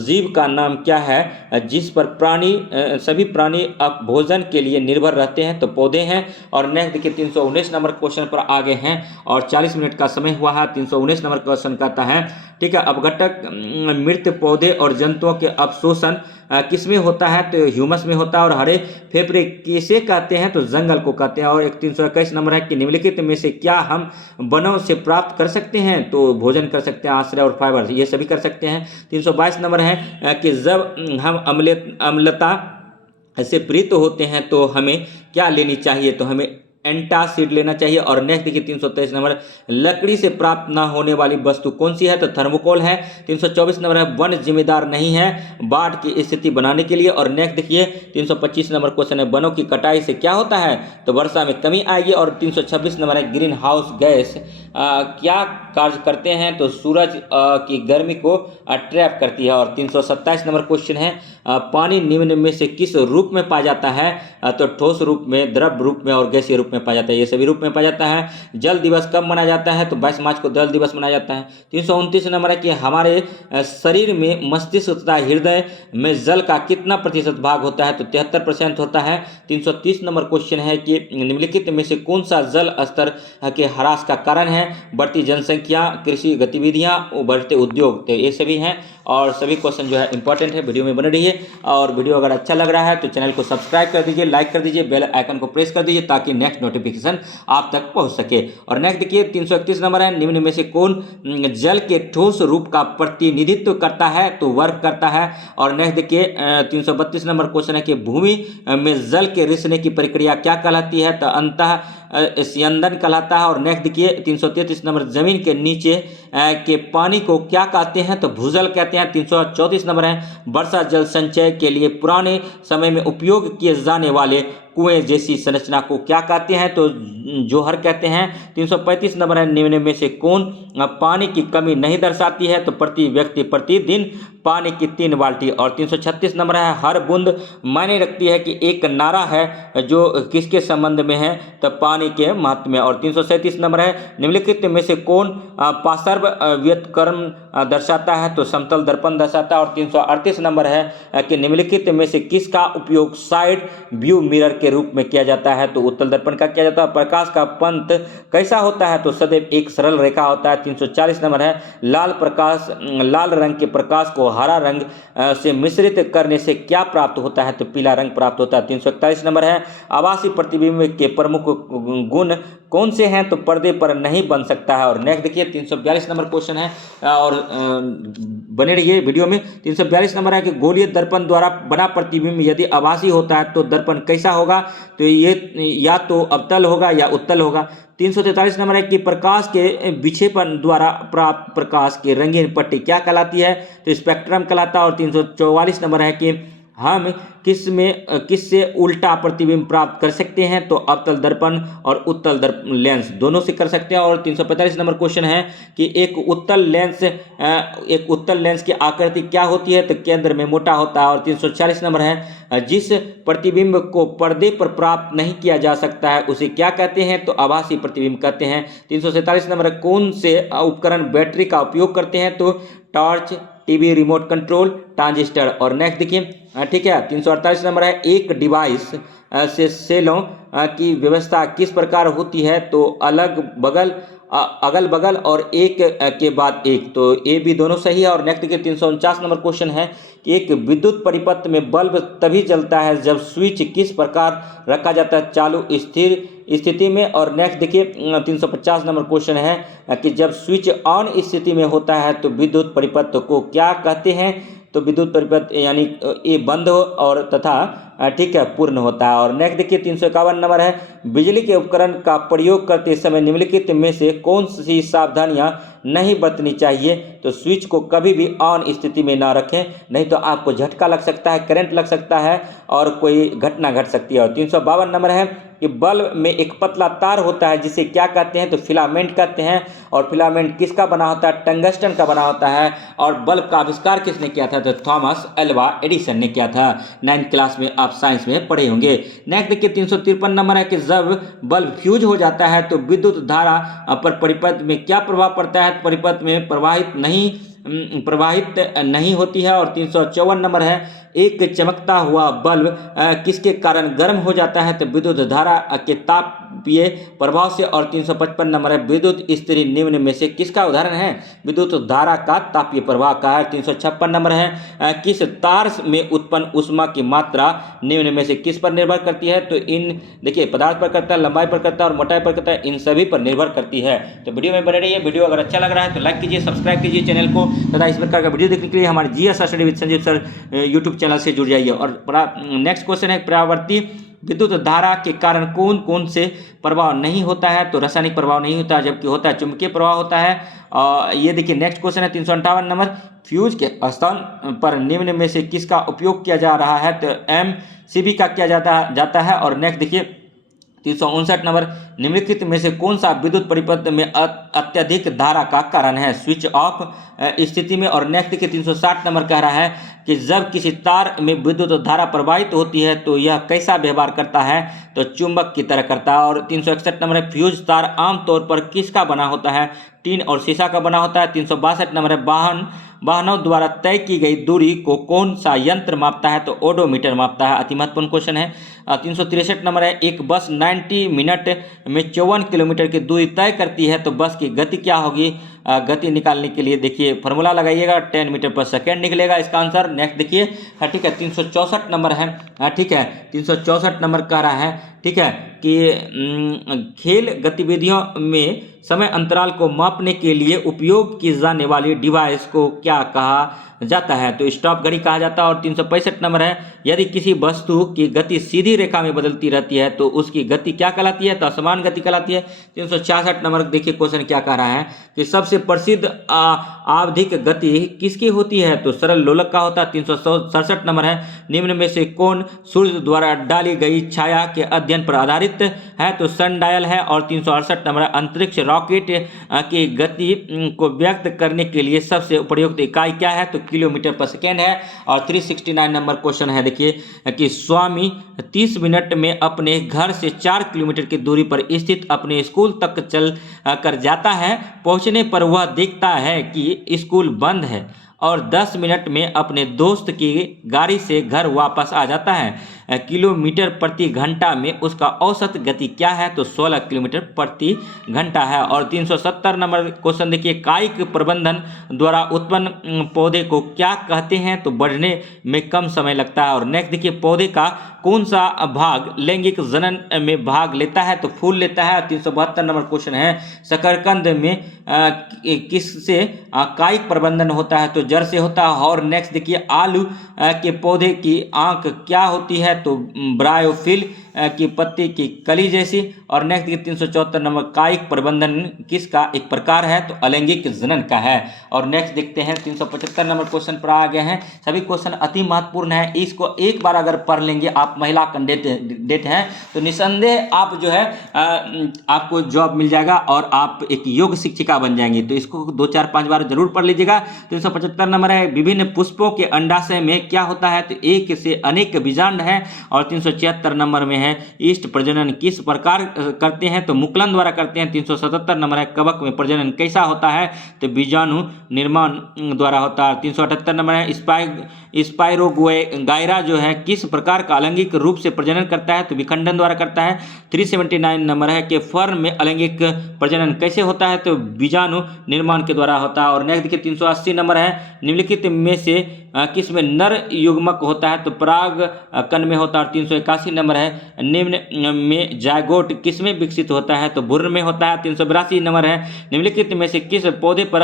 जीव का नाम क्या है जिस पर सभी प्राणी भोजन के लिए निर्भर रहते हैं? तो पौधे हैं। और नेक्स्ट देखिए 319 नंबर क्वेश्चन पर आगे हैं और 40 मिनट का समय हुआ है। 319 नंबर क्वेश्चन कहता है, ठीक है, अपघटक मृत पौधे और जंतुओं के अवशोषण किसमें होता है? तो ह्यूमस में होता है। और हरे फेफड़े किसे कहते हैं? तो जंगल को कहते हैं। और 321 नंबर है कि निम्नलिखित में से क्या हम वनों से प्राप्त कर सकते हैं? तो भोजन कर सकते हैं, आश्रय और फाइबर, ये सभी कर सकते हैं। 322 नंबर है कि जब हम अम्लता से पीड़ित होते हैं तो हमें क्या लेनी चाहिए? तो हमें एंटासिड लेना चाहिए। और नेक्स्ट देखिए 323 नंबर, लकड़ी से प्राप्त ना होने वाली वस्तु कौन सी है? तो थर्मोकोल है। 324 नंबर है, वन जिम्मेदार नहीं है बाढ़ की स्थिति बनाने के लिए। और नेक्स्ट देखिए 325 नंबर क्वेश्चन है, वनों की कटाई से क्या होता है? तो वर्षा में कमी आएगी। और 326 नंबर है, ग्रीन हाउस गैस क्या कार्य करते हैं? तो सूरज की गर्मी को ट्रैप करती है। और 327 नंबर क्वेश्चन है, पानी निम्न में से किस रूप में पाया जाता है? तो ठोस रूप में, द्रव रूप में और गैसीय रूप में पाया जाता है, ये सभी रूप में पाया जाता है। जल दिवस कब मनाया जाता है? तो 22 मार्च को जल दिवस मनाया जाता है। 329 नंबर है कि हमारे शरीर में मस्तिष्क तथा हृदय में जल का कितना प्रतिशत भाग होता है? तो 73% होता है। 330 नंबर क्वेश्चन है कि निम्नलिखित में से कौन सा जल स्तर के ह्रास का कारण है? बढ़ती जनसंख्या, कृषि गतिविधियां, बढ़ते उद्योग, तो ये सभी हैं। और सभी क्वेश्चन जो है इंपॉर्टेंट है, वीडियो में बने रहिए। और वीडियो अगर अच्छा लग रहा है तो चैनल को सब्सक्राइब कर दीजिए, लाइक कर दीजिए, बेल आइकन को प्रेस कर दीजिए ताकि नेक्स्ट नोटिफिकेशन आप तक पहुंच सके। और नेक्स्ट देखिए 331 नंबर है, निम्न में से कौन जल के ठोस रूप का प्रतिनिधित्व करता है? तो वर्ग करता है। और नेक्स्ट देखिए 332 नंबर क्वेश्चन है कि भूमि में जल के रिसने की प्रक्रिया क्या कहलाती है? तो अंतः स्यंदन कहलाता है। और नेक्स्ट देखिए 333 नंबर, जमीन के नीचे के पानी को क्या कहते हैं? तो भूजल कहते हैं। 334 नंबर है, वर्षा जल संचय के लिए पुराने समय में उपयोग किए जाने वाले कुएं जैसी संरचना को क्या कहते हैं? तो जोहर कहते हैं। 335 नंबर है, निम्न में से कौन पानी की कमी नहीं दर्शाती है? तो प्रति व्यक्ति प्रतिदिन पानी की 3 बाल्टी। और 336 नंबर है, हर बूंद मायने रखती है कि एक नारा है जो किसके संबंध में है? तो पानी के महत्व में। और 337 नंबर है, निम्नलिखित में से कौन पार्श्व व्युत्क्रम दर्शाता है? तो समतल दर्पण दर्शाता है। और 338 नंबर है कि निम्नलिखित में से किसका उपयोग साइड व्यू मिरर के रूप में किया जाता है? तो उत्तल दर्पण का किया जाता है। प्रकाश का पंथ कैसा होता है? तो सदैव एक सरल रेखा होता है। 340 नंबर है, लाल रंग के प्रकाश को हरा रंग से मिश्रित करने से क्या प्राप्त होता है? तो पीला रंग प्राप्त होता है। 341 नंबर है, आभासी प्रतिबिंब के प्रमुख गुण कौन से हैं? तो पर्दे पर नहीं बन सकता है। और नेक्स्ट देखिए 342 नंबर क्वेश्चन है, और बने रहिए वीडियो में। 342 नंबर है कि गोलीय दर्पण द्वारा बना प्रतिबिंब यदि आभासी होता है तो दर्पण कैसा होगा? तो ये या तो अवतल होगा या उत्तल होगा। 343 नंबर है कि प्रकाश के विक्षेपण द्वारा प्राप्त प्रकाश की रंगीन पट्टी क्या कहलाती है? तो स्पेक्ट्रम कहलाता है। और 344 नंबर है कि हम किससे उल्टा प्रतिबिंब प्राप्त कर सकते हैं? तो अवतल दर्पण और उत्तल दर्पण लेंस दोनों से कर सकते हैं। और 345 नंबर क्वेश्चन है कि एक उत्तल लेंस की आकृति क्या होती है? तो केंद्र में मोटा होता है। और 346 नंबर है, जिस प्रतिबिंब को पर्दे पर प्राप्त नहीं किया जा सकता है उसे क्या कहते हैं? तो आभासी प्रतिबिंब कहते हैं। 347 नंबर है, कौन से उपकरण बैटरी का उपयोग करते हैं? तो torch, TV remote control, transistor. और नेक्स्ट देखिए, ठीक है 348 नंबर है, एक डिवाइस से सेलों की व्यवस्था किस प्रकार होती है? तो अगल बगल और एक के बाद एक। तो ए बी दोनों सही है। और नेक्स्ट देखिए 349 नंबर क्वेश्चन है कि एक विद्युत परिपथ में बल्ब तभी जलता है जब स्विच किस प्रकार रखा जाता है? चालू स्थिर स्थिति में। और नेक्स्ट देखिए 350 नंबर क्वेश्चन है कि जब स्विच ऑन स्थिति में होता है तो विद्युत परिपथ को क्या कहते हैं? तो विद्युत परिपथ यानी ये बंद हो और तथा ठीक है पूर्ण होता है। और नेक्स्ट देखिए 351 नंबर है, बिजली के उपकरण का प्रयोग करते समय निम्नलिखित में से कौन सी सावधानियां नहीं बरतनी चाहिए? तो स्विच को कभी भी ऑन स्थिति में ना रखें, नहीं तो आपको झटका लग सकता है, करंट लग सकता है और कोई घटना घट सकती है। और 352 नंबर है कि बल्ब में एक पतला तार होता है जिसे क्या कहते हैं? तो फिलामेंट कहते हैं। और फिलामेंट किसका बना होता है? टंगस्टन का बना होता है। और बल्ब का आविष्कार किसने किया था? तो थॉमस अल्वा एडिसन ने किया था। 9th क्लास में आप साइंस में पढ़े होंगे। नेक्स्ट देखिए 353 नंबर है कि जब बल्ब फ्यूज हो जाता है तो विद्युत धारा पर परिपथ में क्या प्रभाव पड़ता है? परिपथ में प्रवाहित नहीं होती है। और 354 नंबर है, एक चमकता हुआ बल्ब किसके कारण गर्म हो जाता है? तो विद्युत धारा के तापीय प्रभाव से। और 355 नंबर है, विद्युत स्त्री निम्न में से किसका उदाहरण है? विद्युत धारा का तापीय प्रभाव का है। 356 नंबर है, किस तार में उत्पन्न ऊष्मा की मात्रा निम्न में से किस पर निर्भर करती है? तो इन देखिए पदार्थ पर करता है, लंबाई पर करता है और मोटाई पर करता है, इन सभी पर निर्भर करती है। तो वीडियो में बने रहिए। वीडियो अगर अच्छा लग रहा है तो लाइक कीजिए, सब्सक्राइब कीजिए चैनल को, तथा इस प्रकार का वीडियो देखने के लिए हमारे GS study with Sanjeev sir YouTube channel से जुड़ जाइए। और नेक्स्ट क्वेश्चन है, परावर्ती विद्युत धारा के कारण कौन कौन से प्रभाव नहीं होता है? तो रासायनिक प्रभाव नहीं होता, जबकि होता है चुंबकीय प्रभाव होता है। ये देखिए नेक्स्ट क्वेश्चन है 358 नंबर, फ्यूज के स्थान पर निम्न में से किसका उपयोग किया जा रहा है? तो MCB का किया जाता है। और नेक्स्ट देखिए 359 नंबर, निम्नलिखित में से कौन सा विद्युत परिपथ में अत्यधिक धारा का कारण है? स्विच ऑफ स्थिति में। और नेक्स्ट देखिए 360 नंबर कह रहा है कि जब किसी तार में विद्युत धारा प्रवाहित होती है तो यह कैसा व्यवहार करता है? तो चुंबक की तरह करता है। और 361 नंबर है, फ्यूज तार आमतौर पर किसका बना होता है? टीन और शीशा का बना होता है। 362 नंबर है, वाहनों द्वारा तय की गई दूरी को कौन सा यंत्र मापता है? तो ओडोमीटर मापता है। अति महत्वपूर्ण क्वेश्चन है। 363 नंबर है, एक बस 90 मिनट में 54 किलोमीटर की दूरी तय करती है तो बस की गति क्या होगी? गति निकालने के लिए देखिए फॉर्मूला लगाइएगा, 10 मीटर पर सेकेंड निकलेगा इसका आंसर। नेक्स्ट देखिए, ठीक है 364 नंबर है, ठीक है 364 नंबर कह रहा है, ठीक है कि खेल गतिविधियों में समय अंतराल को मापने के लिए उपयोग की जाने वाली डिवाइस को क्या कहा जाता है? तो स्टॉप घड़ी कहा जाता है। और 365 नंबर है, यदि किसी वस्तु की गति सीधी रेखा में बदलती रहती है तो उसकी गति क्या कहलाती है? तो असमान गति कहलाती है। 366 नंबर देखिए क्वेश्चन क्या कह रहा है कि सबसे प्रसिद्ध आवधिक गति किसकी होती है? तो सरल लोलक का होता है। 367 नंबर है, निम्न में से कौन सूर्य द्वारा डाली गई छाया के अध्ययन पर आधारित है? तो सनडायल है। और 368 नंबर, अंतरिक्ष रॉकेट की गति को व्यक्त करने के लिए सबसे उपयुक्त इकाई क्या है? तो किलोमीटर पर सेकेंड है। और 369 नंबर क्वेश्चन है देखिए कि स्वामी 30 मिनट में अपने घर से 4 किलोमीटर की दूरी पर स्थित अपने स्कूल तक चल कर जाता है। पहुंचने पर वह देखता है कि स्कूल बंद है और 10 मिनट में अपने दोस्त की गाड़ी से घर वापस आ जाता है। किलोमीटर प्रति घंटा में उसका औसत गति क्या है? तो 16 किलोमीटर प्रति घंटा है। और 370 नंबर क्वेश्चन देखिए, कायिक प्रबंधन द्वारा उत्पन्न पौधे को क्या कहते हैं? तो बढ़ने में कम समय लगता है। और नेक्स्ट देखिए, पौधे का कौन सा भाग लैंगिक जनन में भाग लेता है? तो फूल लेता है। 372 नंबर क्वेश्चन है, शकरकंद में किससे कायिक प्रबंधन होता है? तो जड़ से होता है। और नेक्स्ट देखिए, आलू के पौधे की आंख क्या होती है? तो ब्रायोफिल की पत्ती की कली जैसी। और नेक्स्ट देखिए 374 नंबर, कायिक प्रबंधन किसका एक प्रकार है? तो अलैंगिक जनन का है। और नेक्स्ट देखते हैं 375 नंबर क्वेश्चन पर आ गए हैं। सभी क्वेश्चन अति महत्वपूर्ण है, इसको एक बार अगर पढ़ लेंगे आप, महिला कैंडिडेट हैं तो निसंदेह आप जो है आपको जॉब मिल जाएगा और आप एक योग शिक्षिका बन जाएंगी। तो इसको 2 4 5 बार जरूर पढ़ लीजिएगा। 375 नंबर है, विभिन्न पुष्पों के अंडाशय में क्या होता है? तो एक से अनेक बीजांड है। और 376 नंबर में है, ईस्ट प्रजनन किस प्रकार करते हैं? तो मुकुलन द्वारा करते हैं। 377 नंबर है, कवक में प्रजनन कैसा होता है? तो बीजाणु निर्माण द्वारा होता है। 378 नंबर है, स्पाइरोगाइरा जो है किस प्रकार का अलैंगिक रूप से प्रजनन करता है? तो विखंडन द्वारा करता है। 379 नंबर है कि फर्न में अलैंगिक प्रजनन कैसे होता है? तो बीजाणु निर्माण के द्वारा होता है। और नेक्स्ट देखिए 380 नंबर है, निम्नलिखित में से किस में नर युग्मक होता है? तो पराग कण में होता है। 381 नंबर है, निम्न में जायगोट किस में विकसित होता है? तो भ्रूण में होता है। 382 नंबर है, निम्नलिखित में से किस पौधे पर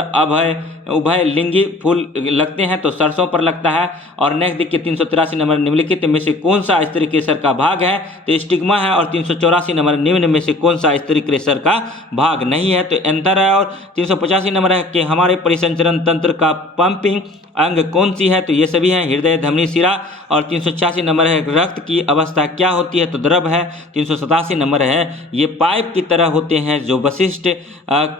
उभय लिंगी फूल लगते हैं? तो सरसों पर लगता है। और नेक्स्ट देखिए 383 नंबर, निम्नलिखित में से कौन सा स्त्री केसर का भाग है? तो स्टिग्मा है। और 384 नंबर, निम्न में से कौन सा स्त्री केसर का भाग नहीं है? तो एंथर है। और 385 नंबर है कि हमारे परिसंचरण तंत्र का पंपिंग अंग कौन सी है? तो ये सभी हैं, हृदय, धमनी, शिरा। और 386 नंबर है, रक्त की अवस्था क्या होती है? तो द्रव है। 387 नंबर है, ये पाइप की तरह होते हैं जो विशिष्ट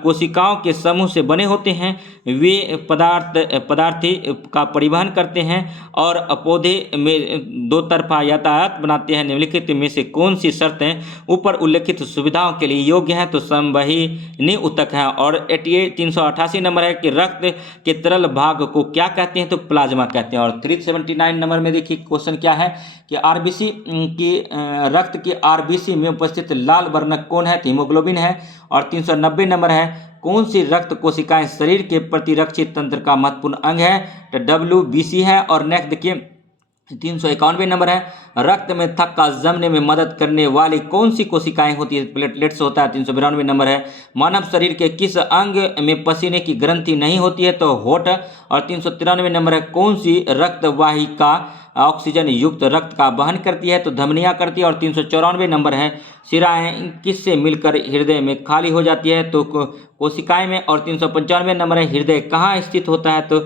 कोशिकाओं के समूह से बने होते हैं। वे पदार्थी का परिवहन करते हैं और पौधे में दो तरफा यातायात बनाते हैं। निम्नलिखित में से कौन सी शर्तें ऊपर उल्लेखित सुविधाओं के लिए योग्य हैं? तो संवहनी ऊतक है। और 388 नंबर है कि रक्त के तरल भाग को क्या कहते हैं? तो प्लाज्मा कहते हैं। और 379 नंबर में देखिए क्वेश्चन क्या है कि आरबीसी की रक्त की आरबीसी में उपस्थित लाल वर्णक कौन है? तो हीमोग्लोबिन है। और 390 नंबर है, कौन सी रक्त कोशिकाएं शरीर के प्रतिरक्षी तंत्र का महत्वपूर्ण अंग है? तो WBC है। और नेक्स्ट देखिए 391 नंबर है, रक्त में थक्का जमने में मदद करने वाली कौन सी कोशिकाएं होती है? प्लेटलेट्स होता है। 392 नंबर है, मानव शरीर के किस अंग में पसीने की ग्रंथि नहीं होती है? तो होठ। और 393 नंबर है, कौन सी रक्त वाहिका ऑक्सीजन युक्त रक्त का वहन करती है? तो धमनियां करती है। और 394 नंबर है, शिराएं किससे मिलकर हृदय में खाली हो जाती है? तो कोशिकाएं में। और 395 नंबर है, हृदय कहाँ स्थित होता है? तो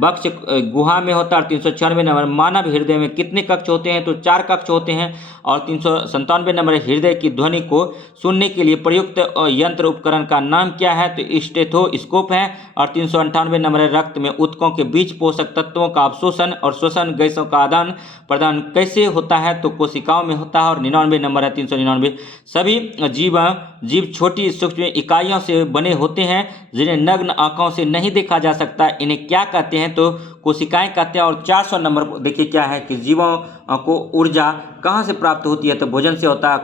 वक्ष गुहा में होता है। और 396 नंबर, मानव हृदय में कितने कक्ष होते हैं? तो 4 कक्ष होते हैं। और 397 नंबर है, हृदय की ध्वनि को सुनने के लिए प्रयुक्त यंत्र उपकरण का नाम क्या है? तो स्टेथोस्कोप है। और 398 नंबर है, रक्त में ऊतकों के बीच पोषक तत्वों का अवशोषण और श्वसन गैसों का आदान प्रदान कैसे होता है? तो कोशिकाओं में होता है। और 99 नंबर है, 399, सभी जीव छोटी सूक्ष्म इकाइयों से बने होते हैं जिन्हें नग्न आंखों से नहीं देखा जा सकता, इन्हें क्या कहते हैं? तो कोशिकाएं कहते हैं। और 400 नंबर देखिए क्या है कि जीवों को ऊर्जा कहाँ से प्राप्त होती है? तो भोजन से होता है।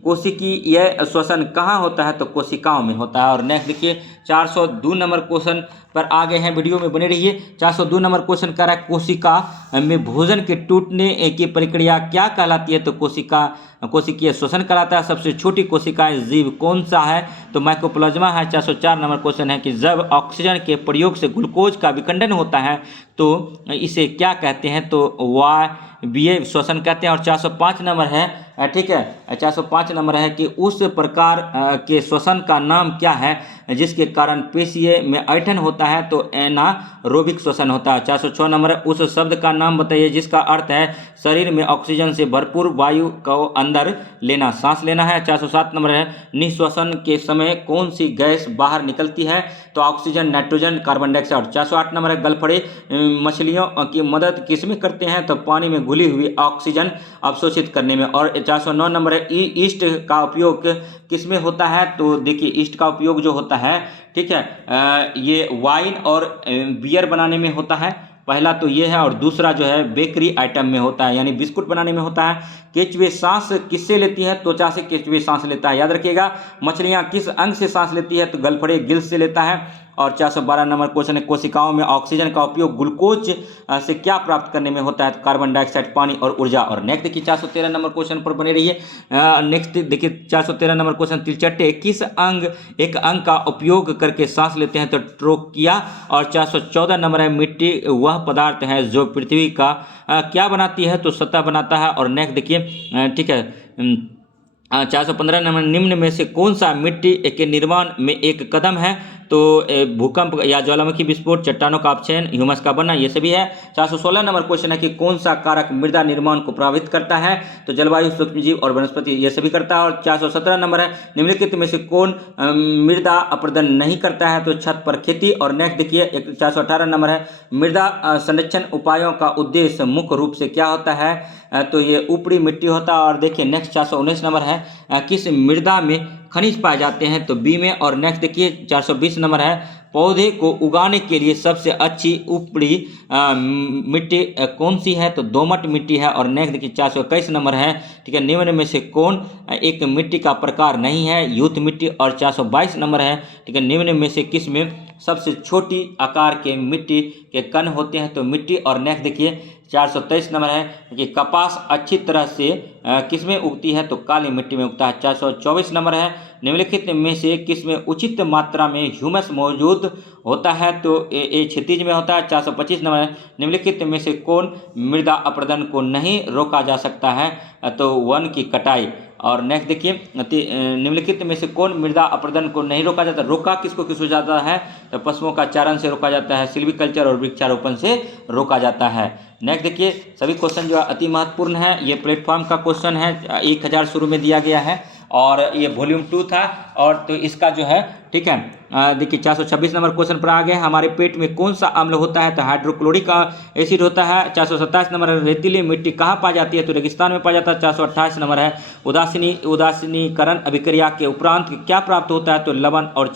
कोशिकी यह श्वसन कहाँ होता है? तो कोशिकाओं में होता है। और नेक्स्ट देखिए 402 नंबर क्वेश्चन पर आ गए हैं, वीडियो में बने रहिए। 402 नंबर क्वेश्चन कर रहा है, कोशिका में भोजन के टूटने की प्रक्रिया क्या कहलाती है? तो कोशिका कोशिकीय श्वसन कराता है। सबसे छोटी कोशिकाएं जीव कौन सा है, तो माइकोप्लाज्मा है। 404 नंबर क्वेश्चन है कि जब ऑक्सीजन के प्रयोग से ग्लूकोज का विखंडन होता है तो इसे क्या कहते हैं, तो वायवीय श्वसन कहते हैं। और 405 नंबर है, ठीक है, 405 नंबर है कि उस प्रकार के श्वसन का नाम क्या है जिसके कारण पेशीय में ऐंठन होता है, तो एनारोबिक श्वसन होता है। 406 नंबर है, उस शब्द का नाम बताइए जिसका अर्थ है शरीर में ऑक्सीजन से भरपूर वायु को अंदर लेना, सांस लेना है। 407 नंबर है, निःश्वसन के समय कौन सी गैस बाहर निकलती है, तो oxygen, nitrogen, carbon dioxide. 408 number है, गलफड़े मछलियों की मदद किसमें करते हैं, तो पानी में घुली हुई ऑक्सीजन अवशोषित करने में। और 409 नंबर है, ईस्ट का उपयोग किसमें होता है, तो देखिए ईस्ट का उपयोग जो होता है, ठीक है, ये वाइन और बियर बनाने में होता है। पहला तो ये है, और दूसरा जो है बेकरी आइटम में होता है, यानी बिस्कुट बनाने में होता है। केंचुए सांस किससे लेती है, त्वचा से केंचुए सांस लेता है, याद रखिएगा। मछलियां किस अंग से सांस लेती है, तो गलफड़े गिल्स से लेता है। और 412 नंबर क्वेश्चन है, कोशिकाओं में ऑक्सीजन का उपयोग ग्लूकोज से क्या प्राप्त करने में होता है, तो कार्बन डाइऑक्साइड, पानी और ऊर्जा। और नेक्स्ट देखिए 413 नंबर क्वेश्चन पर बने रहिए। नेक्स्ट देखिए 413 नंबर क्वेश्चन, तिलचट्टे किस एक अंग का उपयोग करके सांस लेते हैं, तो ट्रोकिया। और 414 नंबर है, मिट्टी वह पदार्थ है जो पृथ्वी का क्या बनाती है, तो सतह बनाता है। और नेक्स्ट देखिए, ठीक है, 415 नंबर, निम्न में से कौन सा मिट्टी के निर्माण में एक कदम है, तो भूकंप या ज्वालामुखी विस्फोट, चट्टानों का अपक्षयन, ह्यूमस का बनना, ये सभी है। 416 नंबर क्वेश्चन है कि कौन सा कारक मृदा निर्माण को प्रभावित करता है, तो जलवायु, सूक्ष्मजीव और वनस्पति, ये सभी करता है। और 417 नंबर है, निम्नलिखित में से कौन मृदा अपरदन नहीं करता है, तो छत पर खेती। और नेक्स्ट देखिए 418 नंबर है, मृदा संरक्षण उपायों का उद्देश्य मुख्य रूप से क्या होता है, तो ये ऊपरी मिट्टी होता है। और देखिए नेक्स्ट 419 नंबर है, किस मृदा में खनिज पाए जाते हैं, तो बी में। और नेक्स्ट देखिए 420 नंबर है, पौधे को उगाने के लिए सबसे अच्छी ऊपरी मिट्टी कौन सी है, तो दोमट मिट्टी है। और नेक्स्ट देखिए 421 नंबर है, ठीक है, निम्न में से कौन एक मिट्टी का प्रकार नहीं है, यूथ मिट्टी। और 422 नंबर है, ठीक है, निम्न में से किस में सबसे छोटी आकार के मिट्टी के कण होते हैं, तो मिट्टी। और नेक्स्ट देखिए 423 नंबर है कि कपास अच्छी तरह से किस में उगती है, तो काली मिट्टी में उगता है। 424 नंबर है, निम्नलिखित में से किस में उचित मात्रा में ह्यूमस मौजूद होता है, तो ये क्षितिज में होता है। 425 नंबर है, निम्नलिखित में से कौन मृदा अपरदन को नहीं रोका जा सकता है, तो वन की कटाई। और नेक्स्ट देखिए, निम्नलिखित में से कौन मृदा अपरदन को नहीं रोका जाता, रोका किसको जाता है, तो पशुओं का चारण से रोका जाता है, सिल्वीकल्चर और वृक्षारोपण से रोका जाता है। नेक्स्ट देखिए, सभी क्वेश्चन जो है अति महत्वपूर्ण है, ये प्लेटफॉर्म का क्वेश्चन है, 1000 शुरू में दिया गया है और ये वॉल्यूम 2 था। और तो इसका जो है, ठीक है, देखिए 426 नंबर क्वेश्चन पर आ गए, हमारे पेट में कौन सा अम्ल होता है, तो हाइड्रोक्लोरिक एसिड होता है। 427 नंबर है, रेतीली मिट्टी कहाँ पाई जाती है, तो रेगिस्तान में पाया जाता है। 428 नंबर है, उदासीनीकरण अभिक्रिया के उपरांत क्या प्राप्त होता है, तो लवण और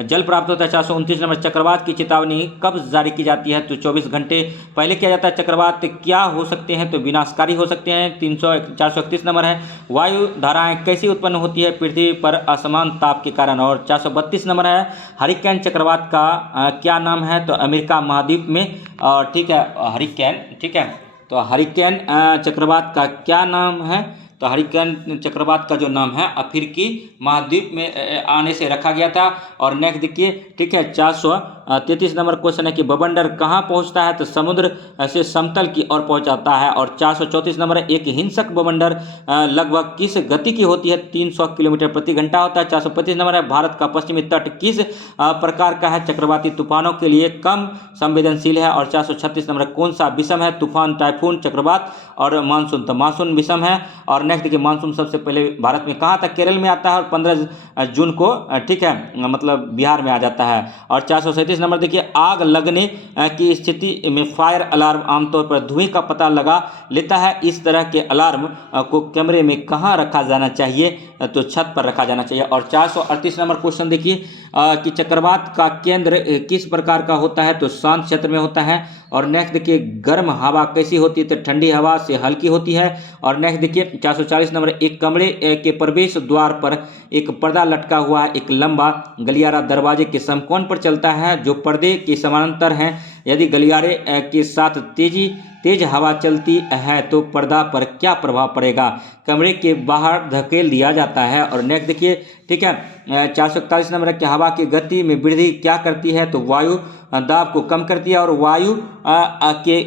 जल प्राप्त होता है। 429 नंबर, चक्रवात की चेतावनी कब जारी की जाती है, तो 24 घंटे पहले किया जाता है। चक्रवात क्या हो सकते हैं, तो विनाशकारी हो सकते हैं। 431 नंबर है, वायु धाराएं कैसी उत्पन्न होती है, पृथ्वी पर असमान ताप के कारण। और 432 नंबर है, हरिकेन चक्रवात का क्या नाम है, तो अमेरिका महाद्वीप में, और ठीक है हरिकेन, ठीक है, तो हरिकेन चक्रवात का क्या नाम है, तो हरिकेन चक्रवात का जो नाम है अफ्रीकी महाद्वीप में आने से रखा गया था। और नेक्स्ट देखिए, ठीक है, 433 नंबर क्वेश्चन है कि बवंडर कहाँ पहुँचता है, तो समुद्र से समतल की ओर पहुँच जाता है। और 434 नंबर है, एक हिंसक बवंडर लगभग किस गति की होती है, 300 किलोमीटर प्रति घंटा होता है। 425 नंबर है, भारत का पश्चिमी तट किस प्रकार का है, चक्रवाती तूफानों के लिए कम संवेदनशील है। और 436 नंबर, कौन सा विषम है, तूफान, टाइफून, चक्रवात और मानसून, तो मानसून विषम है। और नेक्स्ट देखिए, मानसून सबसे पहले भारत में कहाँ तक, केरल में आता है, और 15 जून को, ठीक है, मतलब बिहार में आ जाता है। और 437 नंबर देखिए, आग लगने की स्थिति में फायर अलार्म आमतौर पर धुएं का पता लगा लेता है। इस तरह के अलार्म को कमरे में कहाँ रखा जाना चाहिए, तो छत पर रखा जाना चाहिए। और 438 नंबर क्वेश्चन देखिए कि चक्रवात का केंद्र किस प्रकार का होता है, तो शांत क्षेत्र में होता है। और नेक्स्ट देखिए, गर्म हवा कैसी होती है, तो ठंडी हवा से हल्की होती है। और नेक्स्ट देखिए 440 नंबर, एक कमरे के प्रवेश द्वार पर एक पर्दा लटका हुआ है, एक लंबा गलियारा दरवाजे के समकोण पर चलता है जो पर्दे के समानांतर है। यदि गलियारे के साथ तेज हवा चलती है तो पर्दा पर क्या प्रभाव पड़ेगा? कमरे के बाहर धकेल दिया जाता है। और नेक्स्ट देखिए, ठीक है, 441 नंबर है कि हवा की गति में वृद्धि क्या करती है? तो वायु दाब को कम करती है। और वायु के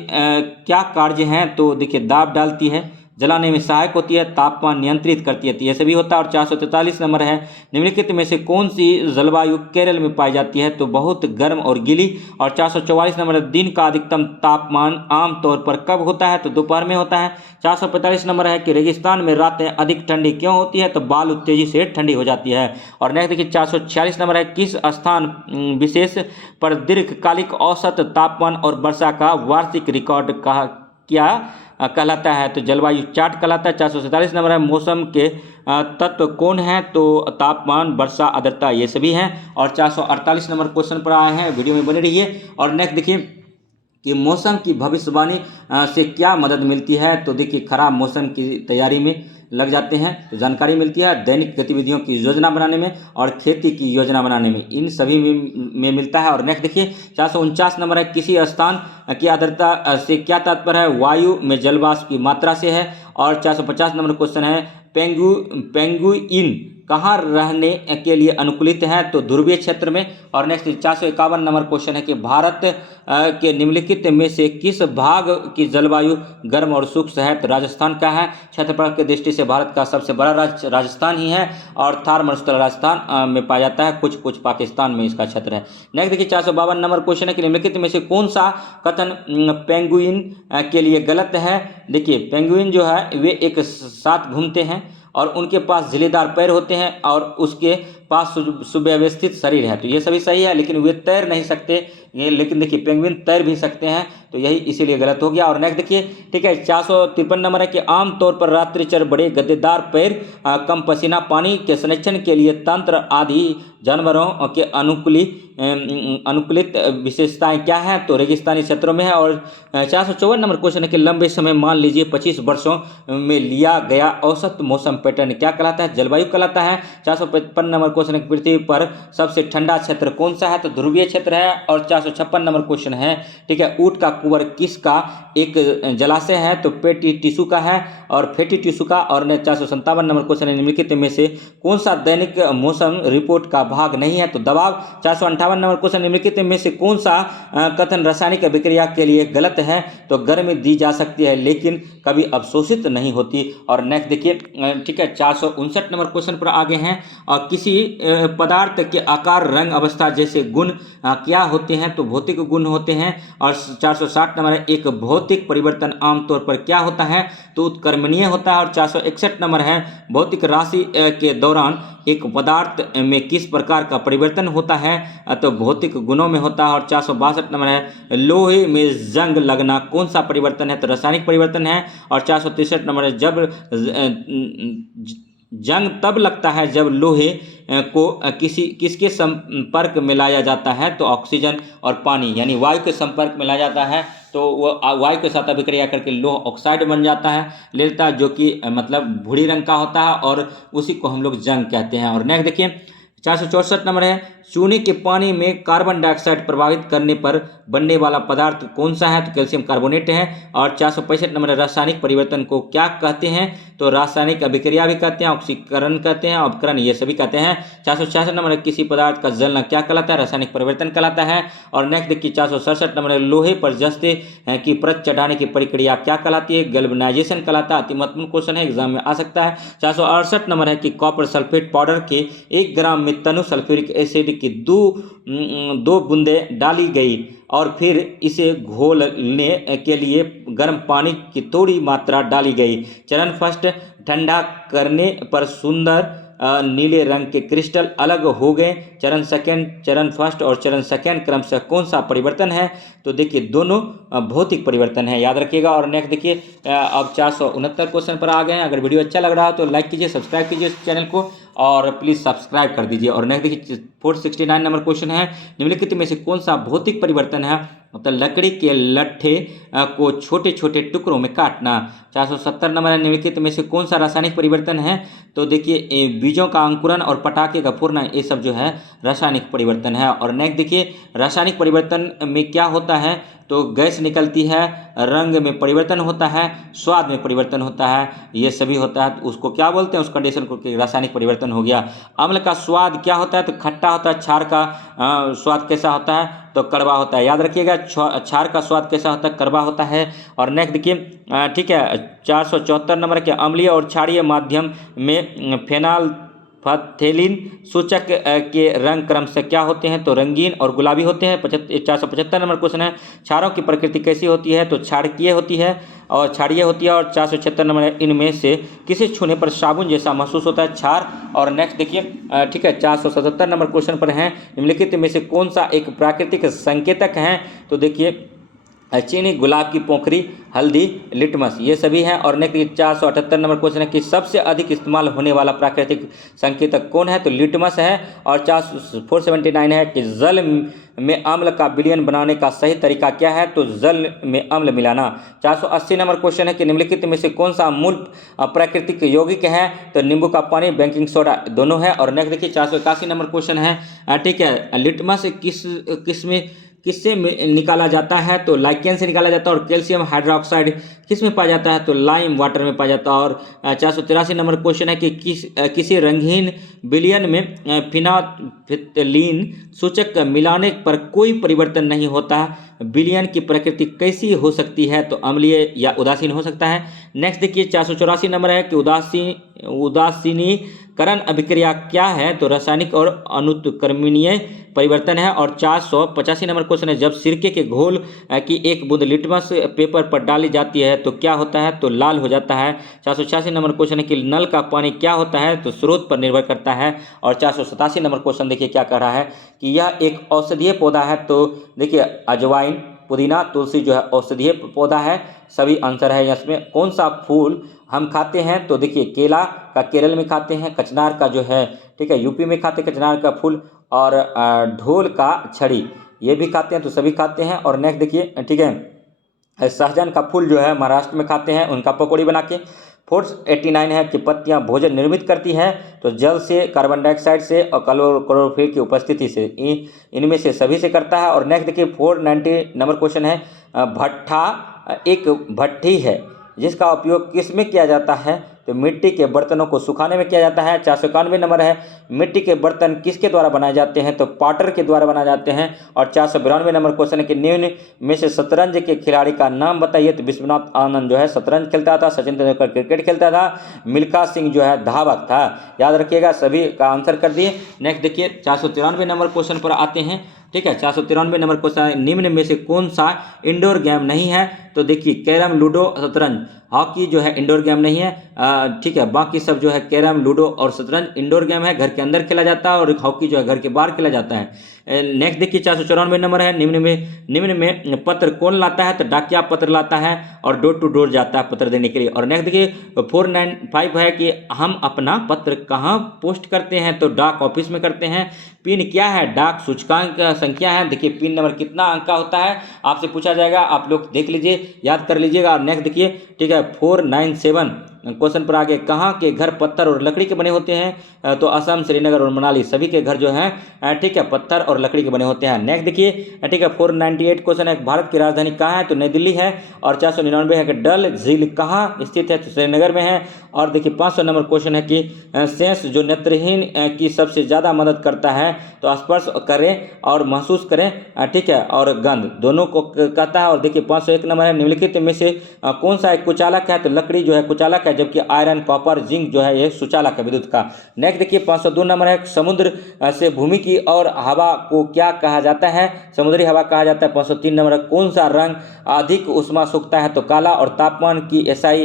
क्या कार्य हैं? तो देखिए, दाब डालती है, जलाने में सहायक होती है, तापमान नियंत्रित करती है, तो यह सभी होता है। और 443 नंबर है, निम्नलिखित में से कौन सी जलवायु केरल में पाई जाती है? तो बहुत गर्म और गीली। और 444 नंबर है, दिन का अधिकतम तापमान आमतौर पर कब होता है? तो दोपहर में होता है। 445 नंबर है कि रेगिस्तान में रातें अधिक ठंडी क्यों होती है? तो बालू तेजी से ठंडी हो जाती है। और नेक्स्ट देखिए, 446 नंबर है, किस स्थान विशेष पर दीर्घकालिक औसत तापमान और वर्षा का वार्षिक रिकॉर्ड क्या कहलाता है? तो जलवायु चार्ट कहलाता है। 447 नंबर है, मौसम के तत्व कौन है? तो तापमान, वर्षा, आर्द्रता, ये सभी हैं। और 448 नंबर क्वेश्चन पर आए हैं, वीडियो में बने रहिए। और नेक्स्ट देखिए कि मौसम की भविष्यवाणी से क्या मदद मिलती है? तो देखिए, खराब मौसम की तैयारी में लग जाते हैं तो जानकारी मिलती है, दैनिक गतिविधियों की योजना बनाने में और खेती की योजना बनाने में, इन सभी में मिलता है। और नेक्स्ट देखिए, 449 नंबर है, किसी स्थान की आर्द्रता से क्या तात्पर्य है? वायु में जलवाष्प की मात्रा से है। और 450 नंबर क्वेश्चन है, पेंगुइन कहाँ रहने के लिए अनुकूलित है? तो ध्रुवीय क्षेत्र में। और नेक्स्ट 451 नंबर क्वेश्चन है कि भारत के निम्नलिखित में से किस भाग की जलवायु गर्म और शुष्क है? तो राजस्थान का है। क्षेत्रफल की दृष्टि से भारत का सबसे बड़ा राज्य राजस्थान ही है और थार मरुस्थल राजस्थान में पाया जाता है, कुछ पाकिस्तान में इसका क्षेत्र है। नेक्स्ट देखिए, 452 नंबर क्वेश्चन है कि निम्नलिखित में से कौन सा कथन पेंगुइन के लिए गलत है? देखिए, पेंगुइन जो है वे एक साथ घूमते हैं और उनके पास झिल्लीदार पैर होते हैं और उसके पास सुव्यवस्थित शरीर है, तो ये सभी सही है, लेकिन वे तैर नहीं सकते। ये लेकिन देखिए, पेंगुइन तैर भी सकते हैं, तो यही इसीलिए गलत हो गया। और नेक्स्ट देखिए, ठीक है, 453 नंबर है कि आमतौर पर रात्रिचर बड़े गद्देदार पैर, कम पसीना, पानी के संरक्षण के लिए तंत्र आदि जानवरों के अनुकूलित विशेषताएं क्या हैं? तो रेगिस्तानी क्षेत्रों में है। और 454 नंबर क्वेश्चन है कि लंबे समय, मान लीजिए 25 वर्षों में लिया गया औसत मौसम पैटर्न क्या कहलाता है? जलवायु कहलाता है। 455 नंबर क्वेश्चन है, पृथ्वी पर सबसे ठंडा क्षेत्र कौन सा है? तो ध्रुवीय क्षेत्र है। और 456 नंबर क्वेश्चन है, ठीक है, ऊँट का कुंवर किसका एक जलाशय है? तो फैटी टिश्यू का है और फैटी टिश्यू का। और 457 नंबर क्वेश्चन है, निम्नलिखित में से कौन सा दैनिक मौसम रिपोर्ट का भाग नहीं है? तो दबाव। 458 नंबर क्वेश्चन, निम्नलिखित में से कौन सा कथन रासायनिक अभिक्रिया के लिए गलत है? तो गर्मी दी जा सकती है लेकिन कभी अवशोषित नहीं होती। और नेक्स्ट देखिए, ठीक है, 459 नंबर क्वेश्चन पर आगे हैं, और किसी पदार्थ के आकार, रंग, अवस्था जैसे गुण क्या होते हैं? तो भौतिक गुण होते हैं। और 460 नंबर है, एक भौतिक परिवर्तन आमतौर पर क्या होता है? तो उत्क्रमणीय होता है। और 461 नंबर है, भौतिक राशि के दौरान एक पदार्थ में किस प्रकार का परिवर्तन होता है? तो भौतिक गुणों में होता है। और 462 नंबर है, लोहे में जंग लगना कौन सा परिवर्तन है? तो रासायनिक परिवर्तन है। और 463 नंबर है, जब जंग तब लगता है जब लोहे को किसके संपर्क में लाया जाता है? तो ऑक्सीजन और पानी यानी वायु के संपर्क में लाया जाता है, तो वह वायु के साथ अभिक्रिया करके लोह ऑक्साइड बन जाता है, लेता है, जो कि मतलब भूरी रंग का होता है, और उसी को हम लोग जंग कहते हैं। और नेक्स्ट देखिए, 464 नंबर है, चूने के पानी में कार्बन डाइऑक्साइड प्रभावित करने पर बनने वाला पदार्थ कौन सा है? तो कैल्शियम कार्बोनेट है। और 465 नंबर है, रासायनिक परिवर्तन को क्या कहते हैं? तो रासायनिक अभिक्रिया भी कहते हैं, ऑक्सीकरण कहते हैं, अपकरण, ये सभी कहते हैं। 466 नंबर है, किसी पदार्थ का जलना क्या कहलाता है? रासायनिक परिवर्तन कहलाता है। और नेक्स्ट देखिए, 467 नंबर है, लोहे पर जस्ते की परत चढ़ाने की प्रक्रिया क्या कहलाती है? गैल्वेनाइजेशन कहलाता है। अति महत्वपूर्ण क्वेश्चन है, एग्जाम में आ सकता है। 468 नंबर है कि कॉपर सल्फेट पाउडर के 1 ग्राम में तनु सल्फ्यूरिक एसिड की दो बूंदें डाली गई और फिर इसे घोलने के लिए गर्म पानी की थोड़ी मात्रा डाली गई। चरण फर्स्ट, ठंडा करने पर सुंदर नीले रंग के क्रिस्टल अलग हो गए। चरण सेकंड, चरण फर्स्ट और चरण सेकंड क्रमशः कौन सा परिवर्तन है? तो देखिए, दोनों भौतिक परिवर्तन है, याद रखिएगा। और नेक्स्ट देखिए, अब 469 क्वेश्चन पर आ गए हैं। अगर वीडियो अच्छा लग रहा हो तो लाइक कीजिए, सब्सक्राइब कीजिए इस चैनल को और प्लीज़ सब्सक्राइब कर दीजिए। और नेक्स्ट देखिए 469 नंबर क्वेश्चन है, निम्नलिखित में से कौन सा भौतिक परिवर्तन है, मतलब लकड़ी के लट्ठे को छोटे छोटे टुकड़ों में काटना। 470 नंबर है, निम्नलिखित में से कौन सा रासायनिक परिवर्तन है, तो देखिए बीजों का अंकुरन और पटाखे का फोड़ना, ये सब जो है रासायनिक परिवर्तन है। और नेक्स्ट देखिए रासायनिक परिवर्तन में क्या होता है, तो गैस निकलती है, रंग में परिवर्तन होता है, स्वाद में परिवर्तन होता है, ये सभी होता है। तो उसको क्या बोलते हैं, उस कंडीशन को कि रासायनिक परिवर्तन हो गया। अम्ल का स्वाद क्या होता है, तो खट्टा होता है। क्षार का स्वाद कैसा होता है, तो कड़वा होता है। याद रखिएगा, क्षार का स्वाद कैसा होता है, कड़वा होता है। और नेक्स्ट देखिए ठीक है 474 नंबर के, अम्लीय और क्षारीय माध्यम में फेनोल्फथेलीन सूचक के रंग क्रमशः क्या होते हैं, तो रंगीन और गुलाबी होते हैं। 475 नंबर क्वेश्चन है, क्षारों की प्रकृति कैसी होती है, तो क्षारकीय होती है और क्षारीय होती है। और 476 नंबर, इनमें से किसे छूने पर साबुन जैसा महसूस होता है, क्षार। और नेक्स्ट देखिए ठीक है 477 नंबर क्वेश्चन पर है, निम्नलिखित में से कौन सा एक प्राकृतिक संकेतक है, तो देखिए चीनी, गुलाब की पोखरी, हल्दी, लिटमस, ये सभी हैं। और नेक्स्ट 478 नंबर क्वेश्चन है कि सबसे अधिक इस्तेमाल होने वाला प्राकृतिक संकेतक कौन है, तो लिटमस है। और 479 है कि जल में अम्ल का विलयन बनाने का सही तरीका क्या है, तो जल में अम्ल मिलाना। 480 नंबर क्वेश्चन है कि निम्नलिखित में से कौन सा मूल प्राकृतिक यौगिक है, तो नींबू का पानी, बेकिंग सोडा, दोनों है। और नेक्स्ट देखिए 481 नंबर क्वेश्चन है ठीक है, लिटमस किससे निकाला जाता है, तो लाइकेन से निकाला जाता है। और कैल्शियम हाइड्रोक्साइड किस में पाया जाता है, तो लाइम वाटर में पाया जाता है। और 483 नंबर क्वेश्चन है कि किसी रंगीन विलयन में फिनाल्फथलीन सूचक मिलाने पर कोई परिवर्तन नहीं होता, विलयन की प्रकृति कैसी हो सकती है, तो अम्लीय या उदासीन हो सकता है। नेक्स्ट देखिए 484 नंबर है कि उदासीनीकरण अभिक्रिया क्या है, तो रासायनिक और अनुत्क्रमणीय परिवर्तन है। और 485 नंबर क्वेश्चन है, जब सिरके के घोल की एक बूंद लिटमस पेपर पर डाली जाती है तो क्या होता है, तो लाल हो जाता है। 486 नंबर क्वेश्चन है कि नल का पानी क्या होता है, तो स्रोत पर निर्भर करता है। और 487 नंबर क्वेश्चन देखिए क्या कह रहा है कि यह एक औषधीय पौधा है, तो देखिए अजवाइन, पुदीना, तुलसी जो है औषधीय पौधा है, सभी आंसर है इसमें। कौन सा फूल हम खाते हैं, तो देखिए केला का केरल में खाते हैं, कचनार का जो है ठीक है यूपी में खाते हैं कचनार का फूल। और ढोल का छड़ी ये भी खाते हैं, तो सभी खाते हैं। और नेक्स्ट देखिए ठीक है सहजन का फूल जो है महाराष्ट्र में खाते हैं, उनका पकौड़ी बना के। 489 है कि पत्तियां भोजन निर्मित करती हैं, तो जल से, कार्बन डाइऑक्साइड से और क्लोरोफिल की उपस्थिति से, इनमें से सभी से करता है। और नेक्स्ट देखिए 490 नंबर क्वेश्चन है, भट्ठा एक भट्ठी है जिसका उपयोग किस में किया जाता है, तो मिट्टी के बर्तनों को सुखाने में किया जाता है। 491 नंबर है, मिट्टी के बर्तन किसके द्वारा बनाए जाते हैं, तो पॉटर के द्वारा बनाए जाते हैं। और 492 नंबर क्वेश्चन है कि निम्न में से शतरंज के खिलाड़ी का नाम बताइए, तो विश्वनाथ आनंद जो है शतरंज खेलता था, सचिन तेंदुलकर क्रिकेट खेलता था, मिल्खा सिंह जो है धावक था। याद रखिएगा, सभी का आंसर कर दिए। नेक्स्ट देखिए 493 नंबर क्वेश्चन पर आते हैं ठीक है। 493 नंबर क्वेश्चन, निम्न में से कौन सा इंडोर गेम नहीं है, तो देखिए कैरम, लूडो, शतरंज। हॉकी जो है इंडोर गेम नहीं है ठीक है, बाकी सब जो है कैरम, लूडो और शतरंज इंडोर गेम है, घर के अंदर खेला जाता है। और हॉकी जो है घर के बाहर खेला जाता है। नेक्स्ट देखिए 494 नंबर है, निम्न में पत्र कौन लाता है, तो डाकिया पत्र लाता है और डोर टू डोर जाता है पत्र देने के लिए। और नेक्स्ट देखिए 495 है कि हम अपना पत्र कहाँ पोस्ट करते हैं, तो डाक ऑफिस में करते हैं। पिन क्या है, डाक सूचकांक संख्या है। देखिए पिन नंबर कितना अंक का होता है आपसे पूछा जाएगा, आप लोग देख लीजिए, याद कर लीजिएगा। और नेक्स्ट देखिए ठीक है 497 क्वेश्चन पर आगे, कहाँ के घर पत्थर और लकड़ी के बने होते हैं, तो असम, श्रीनगर और मनाली सभी के घर जो हैं ठीक है पत्थर और लकड़ी के बने होते हैं। नेक्स्ट देखिए ठीक है 498 क्वेश्चन है, भारत की राजधानी कहाँ है, तो नई दिल्ली है। और 499 है कि डल झील कहाँ स्थित है, तो श्रीनगर में है। और देखिए 500 नंबर क्वेश्चन है कि सेंस जो नेत्रहीन की सबसे ज़्यादा मदद करता है, तो स्पर्श करें और महसूस करें ठीक है, और गंध दोनों को कहता है। और देखिए 501 नंबर है, निम्नलिखित में से कौन सा एक कुचालक है, तो लकड़ी जो है कुचालक है, जबकि आयरन, कॉपर, जिंक जो है ये सुचालक है विद्युत का। नेक्स्ट देखिए 502 नंबर है, समुद्र से भूमि की और हवा को क्या कहा जाता है, समुद्री हवा कहा जाता है। 503 नंबर है, कौन सा रंग अधिक उष्मा सोखता है, तो काला। और तापमान की एसआई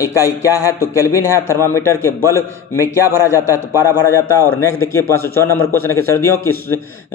इकाई क्या है, तो केल्विन है। थर्मामीटर के बल्ब में क्या भरा जाता है, तो पारा भरा जाता है। और नेक्स्ट देखिए 504 नंबर क्वेश्चन है कि सर्दियों की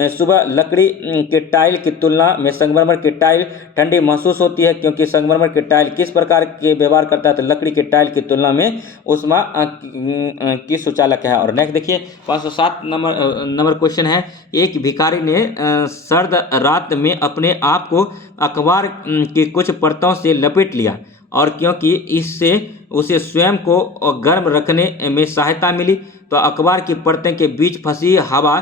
सुबह लकड़ी के टाइल की तुलना में संगमरमर की टाइल ठंडी महसूस होती है, क्योंकि संगमरमर की टाइल किस प्रकार के व्यवहार करता है, तो लकड़ी के टाइल की तुलना में ऊष्मा की सुचालक है। और नेक्स्ट देखिए 507 नंबर क्वेश्चन है, एक भिखारी ने सर्द रात में अपने आप को अखबार की कुछ परतों से लपेट लिया, और क्योंकि इससे उसे स्वयं को गर्म रखने में सहायता मिली, तो अखबार की परतें के बीच फंसी हवा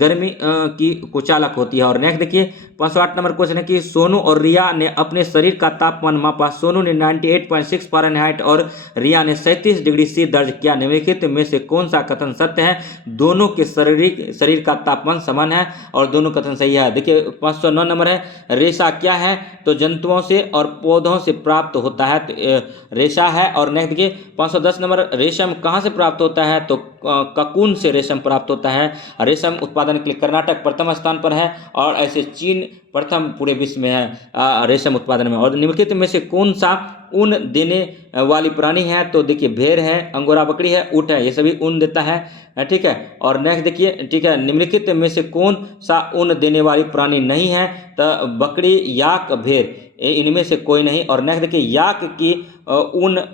गर्मी की कुचालक होती है। और नेक्स्ट देखिए 508 नंबर क्वेश्चन है कि सोनू और रिया ने अपने शरीर का तापमान मापा। सोनू ने 98.6 फ़ारेनहाइट और रिया ने 37 डिग्री सी दर्ज किया। निम्नलिखित में से कौन सा कथन सत्य है? दोनों के शरीर का तापमान समान है और दोनों कथन सही है। देखिए 509 नंबर है, रेशा क्या है? तो जंतुओं से और पौधों से प्राप्त होता है, तो रेशा है। और नेक्स्ट देखिए 510 नंबर, रेशम कहाँ से प्राप्त होता है? तो ककून से रेशम प्राप्त होता है। रेशम उत्पादन के लिए कर्नाटक प्रथम स्थान पर है, और ऐसे चीन प्रथम पूरे विश्व में है रेशम उत्पादन में। और निम्नलिखित में से कौन सा ऊन देने वाली प्राणी है? तो देखिए भेड़ है, अंगोरा बकरी है, ऊँट है, ये सभी ऊन देता है, ठीक है। और नेक्स्ट देखिए, ठीक है, निम्नलिखित में से कौन सा ऊन देने वाली प्राणी नहीं है? तो बकरी, याक, भेड़, इनमें से कोई नहीं। और नेक्स्ट देखिए, याक की ऊन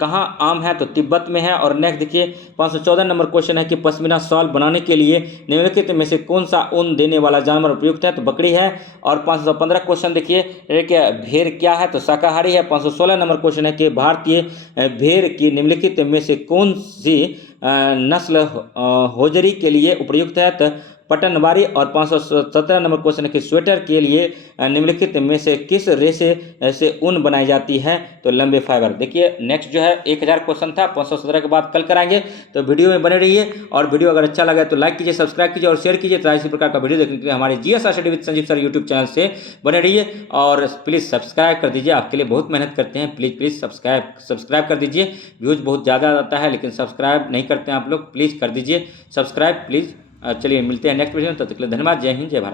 कहाँ आम है? तो तिब्बत में है। और नेक्स्ट देखिए 514 नंबर क्वेश्चन है कि पश्मीना शॉल बनाने के लिए निम्नलिखित में से कौन सा ऊन देने वाला जानवर उपयुक्त है? तो बकरी है। और 515 क्वेश्चन देखिए, भेड़ क्या है? तो शाकाहारी है। 516 नंबर क्वेश्चन है कि भारतीय भेड़ की निम्नलिखित में से कौन सी नस्ल होजरी के लिए उपयुक्त है? तो पटनवारी। और 517 नंबर क्वेश्चन है कि स्वेटर के लिए निम्नलिखित में से किस रेशे से ऊन बनाई जाती है? तो लंबे फाइबर। देखिए नेक्स्ट जो है 1000 क्वेश्चन था, 517 के बाद कल कराएंगे, तो वीडियो में बने रहिए। और वीडियो अगर अच्छा लगा तो लाइक कीजिए, सब्सक्राइब कीजिए और शेयर कीजिए। तो इसी प्रकार का वीडियो देखने के लिए हमारे GS study with Sanjeev sir YouTube channel से बने रहिए, और प्लीज़ सब्सक्राइब कर दीजिए। आपके लिए बहुत मेहनत करते हैं, प्लीज़ सब्सक्राइब कर दीजिए। व्यूज़ बहुत ज़्यादा आता है लेकिन सब्सक्राइब नहीं करते हैं आप लोग, प्लीज़ कर दीजिए सब्सक्राइब प्लीज़। चलिए मिलते हैं नेक्स्ट वीडियो में, तब तक के लिए धन्यवाद। जय हिंद, जय भारत।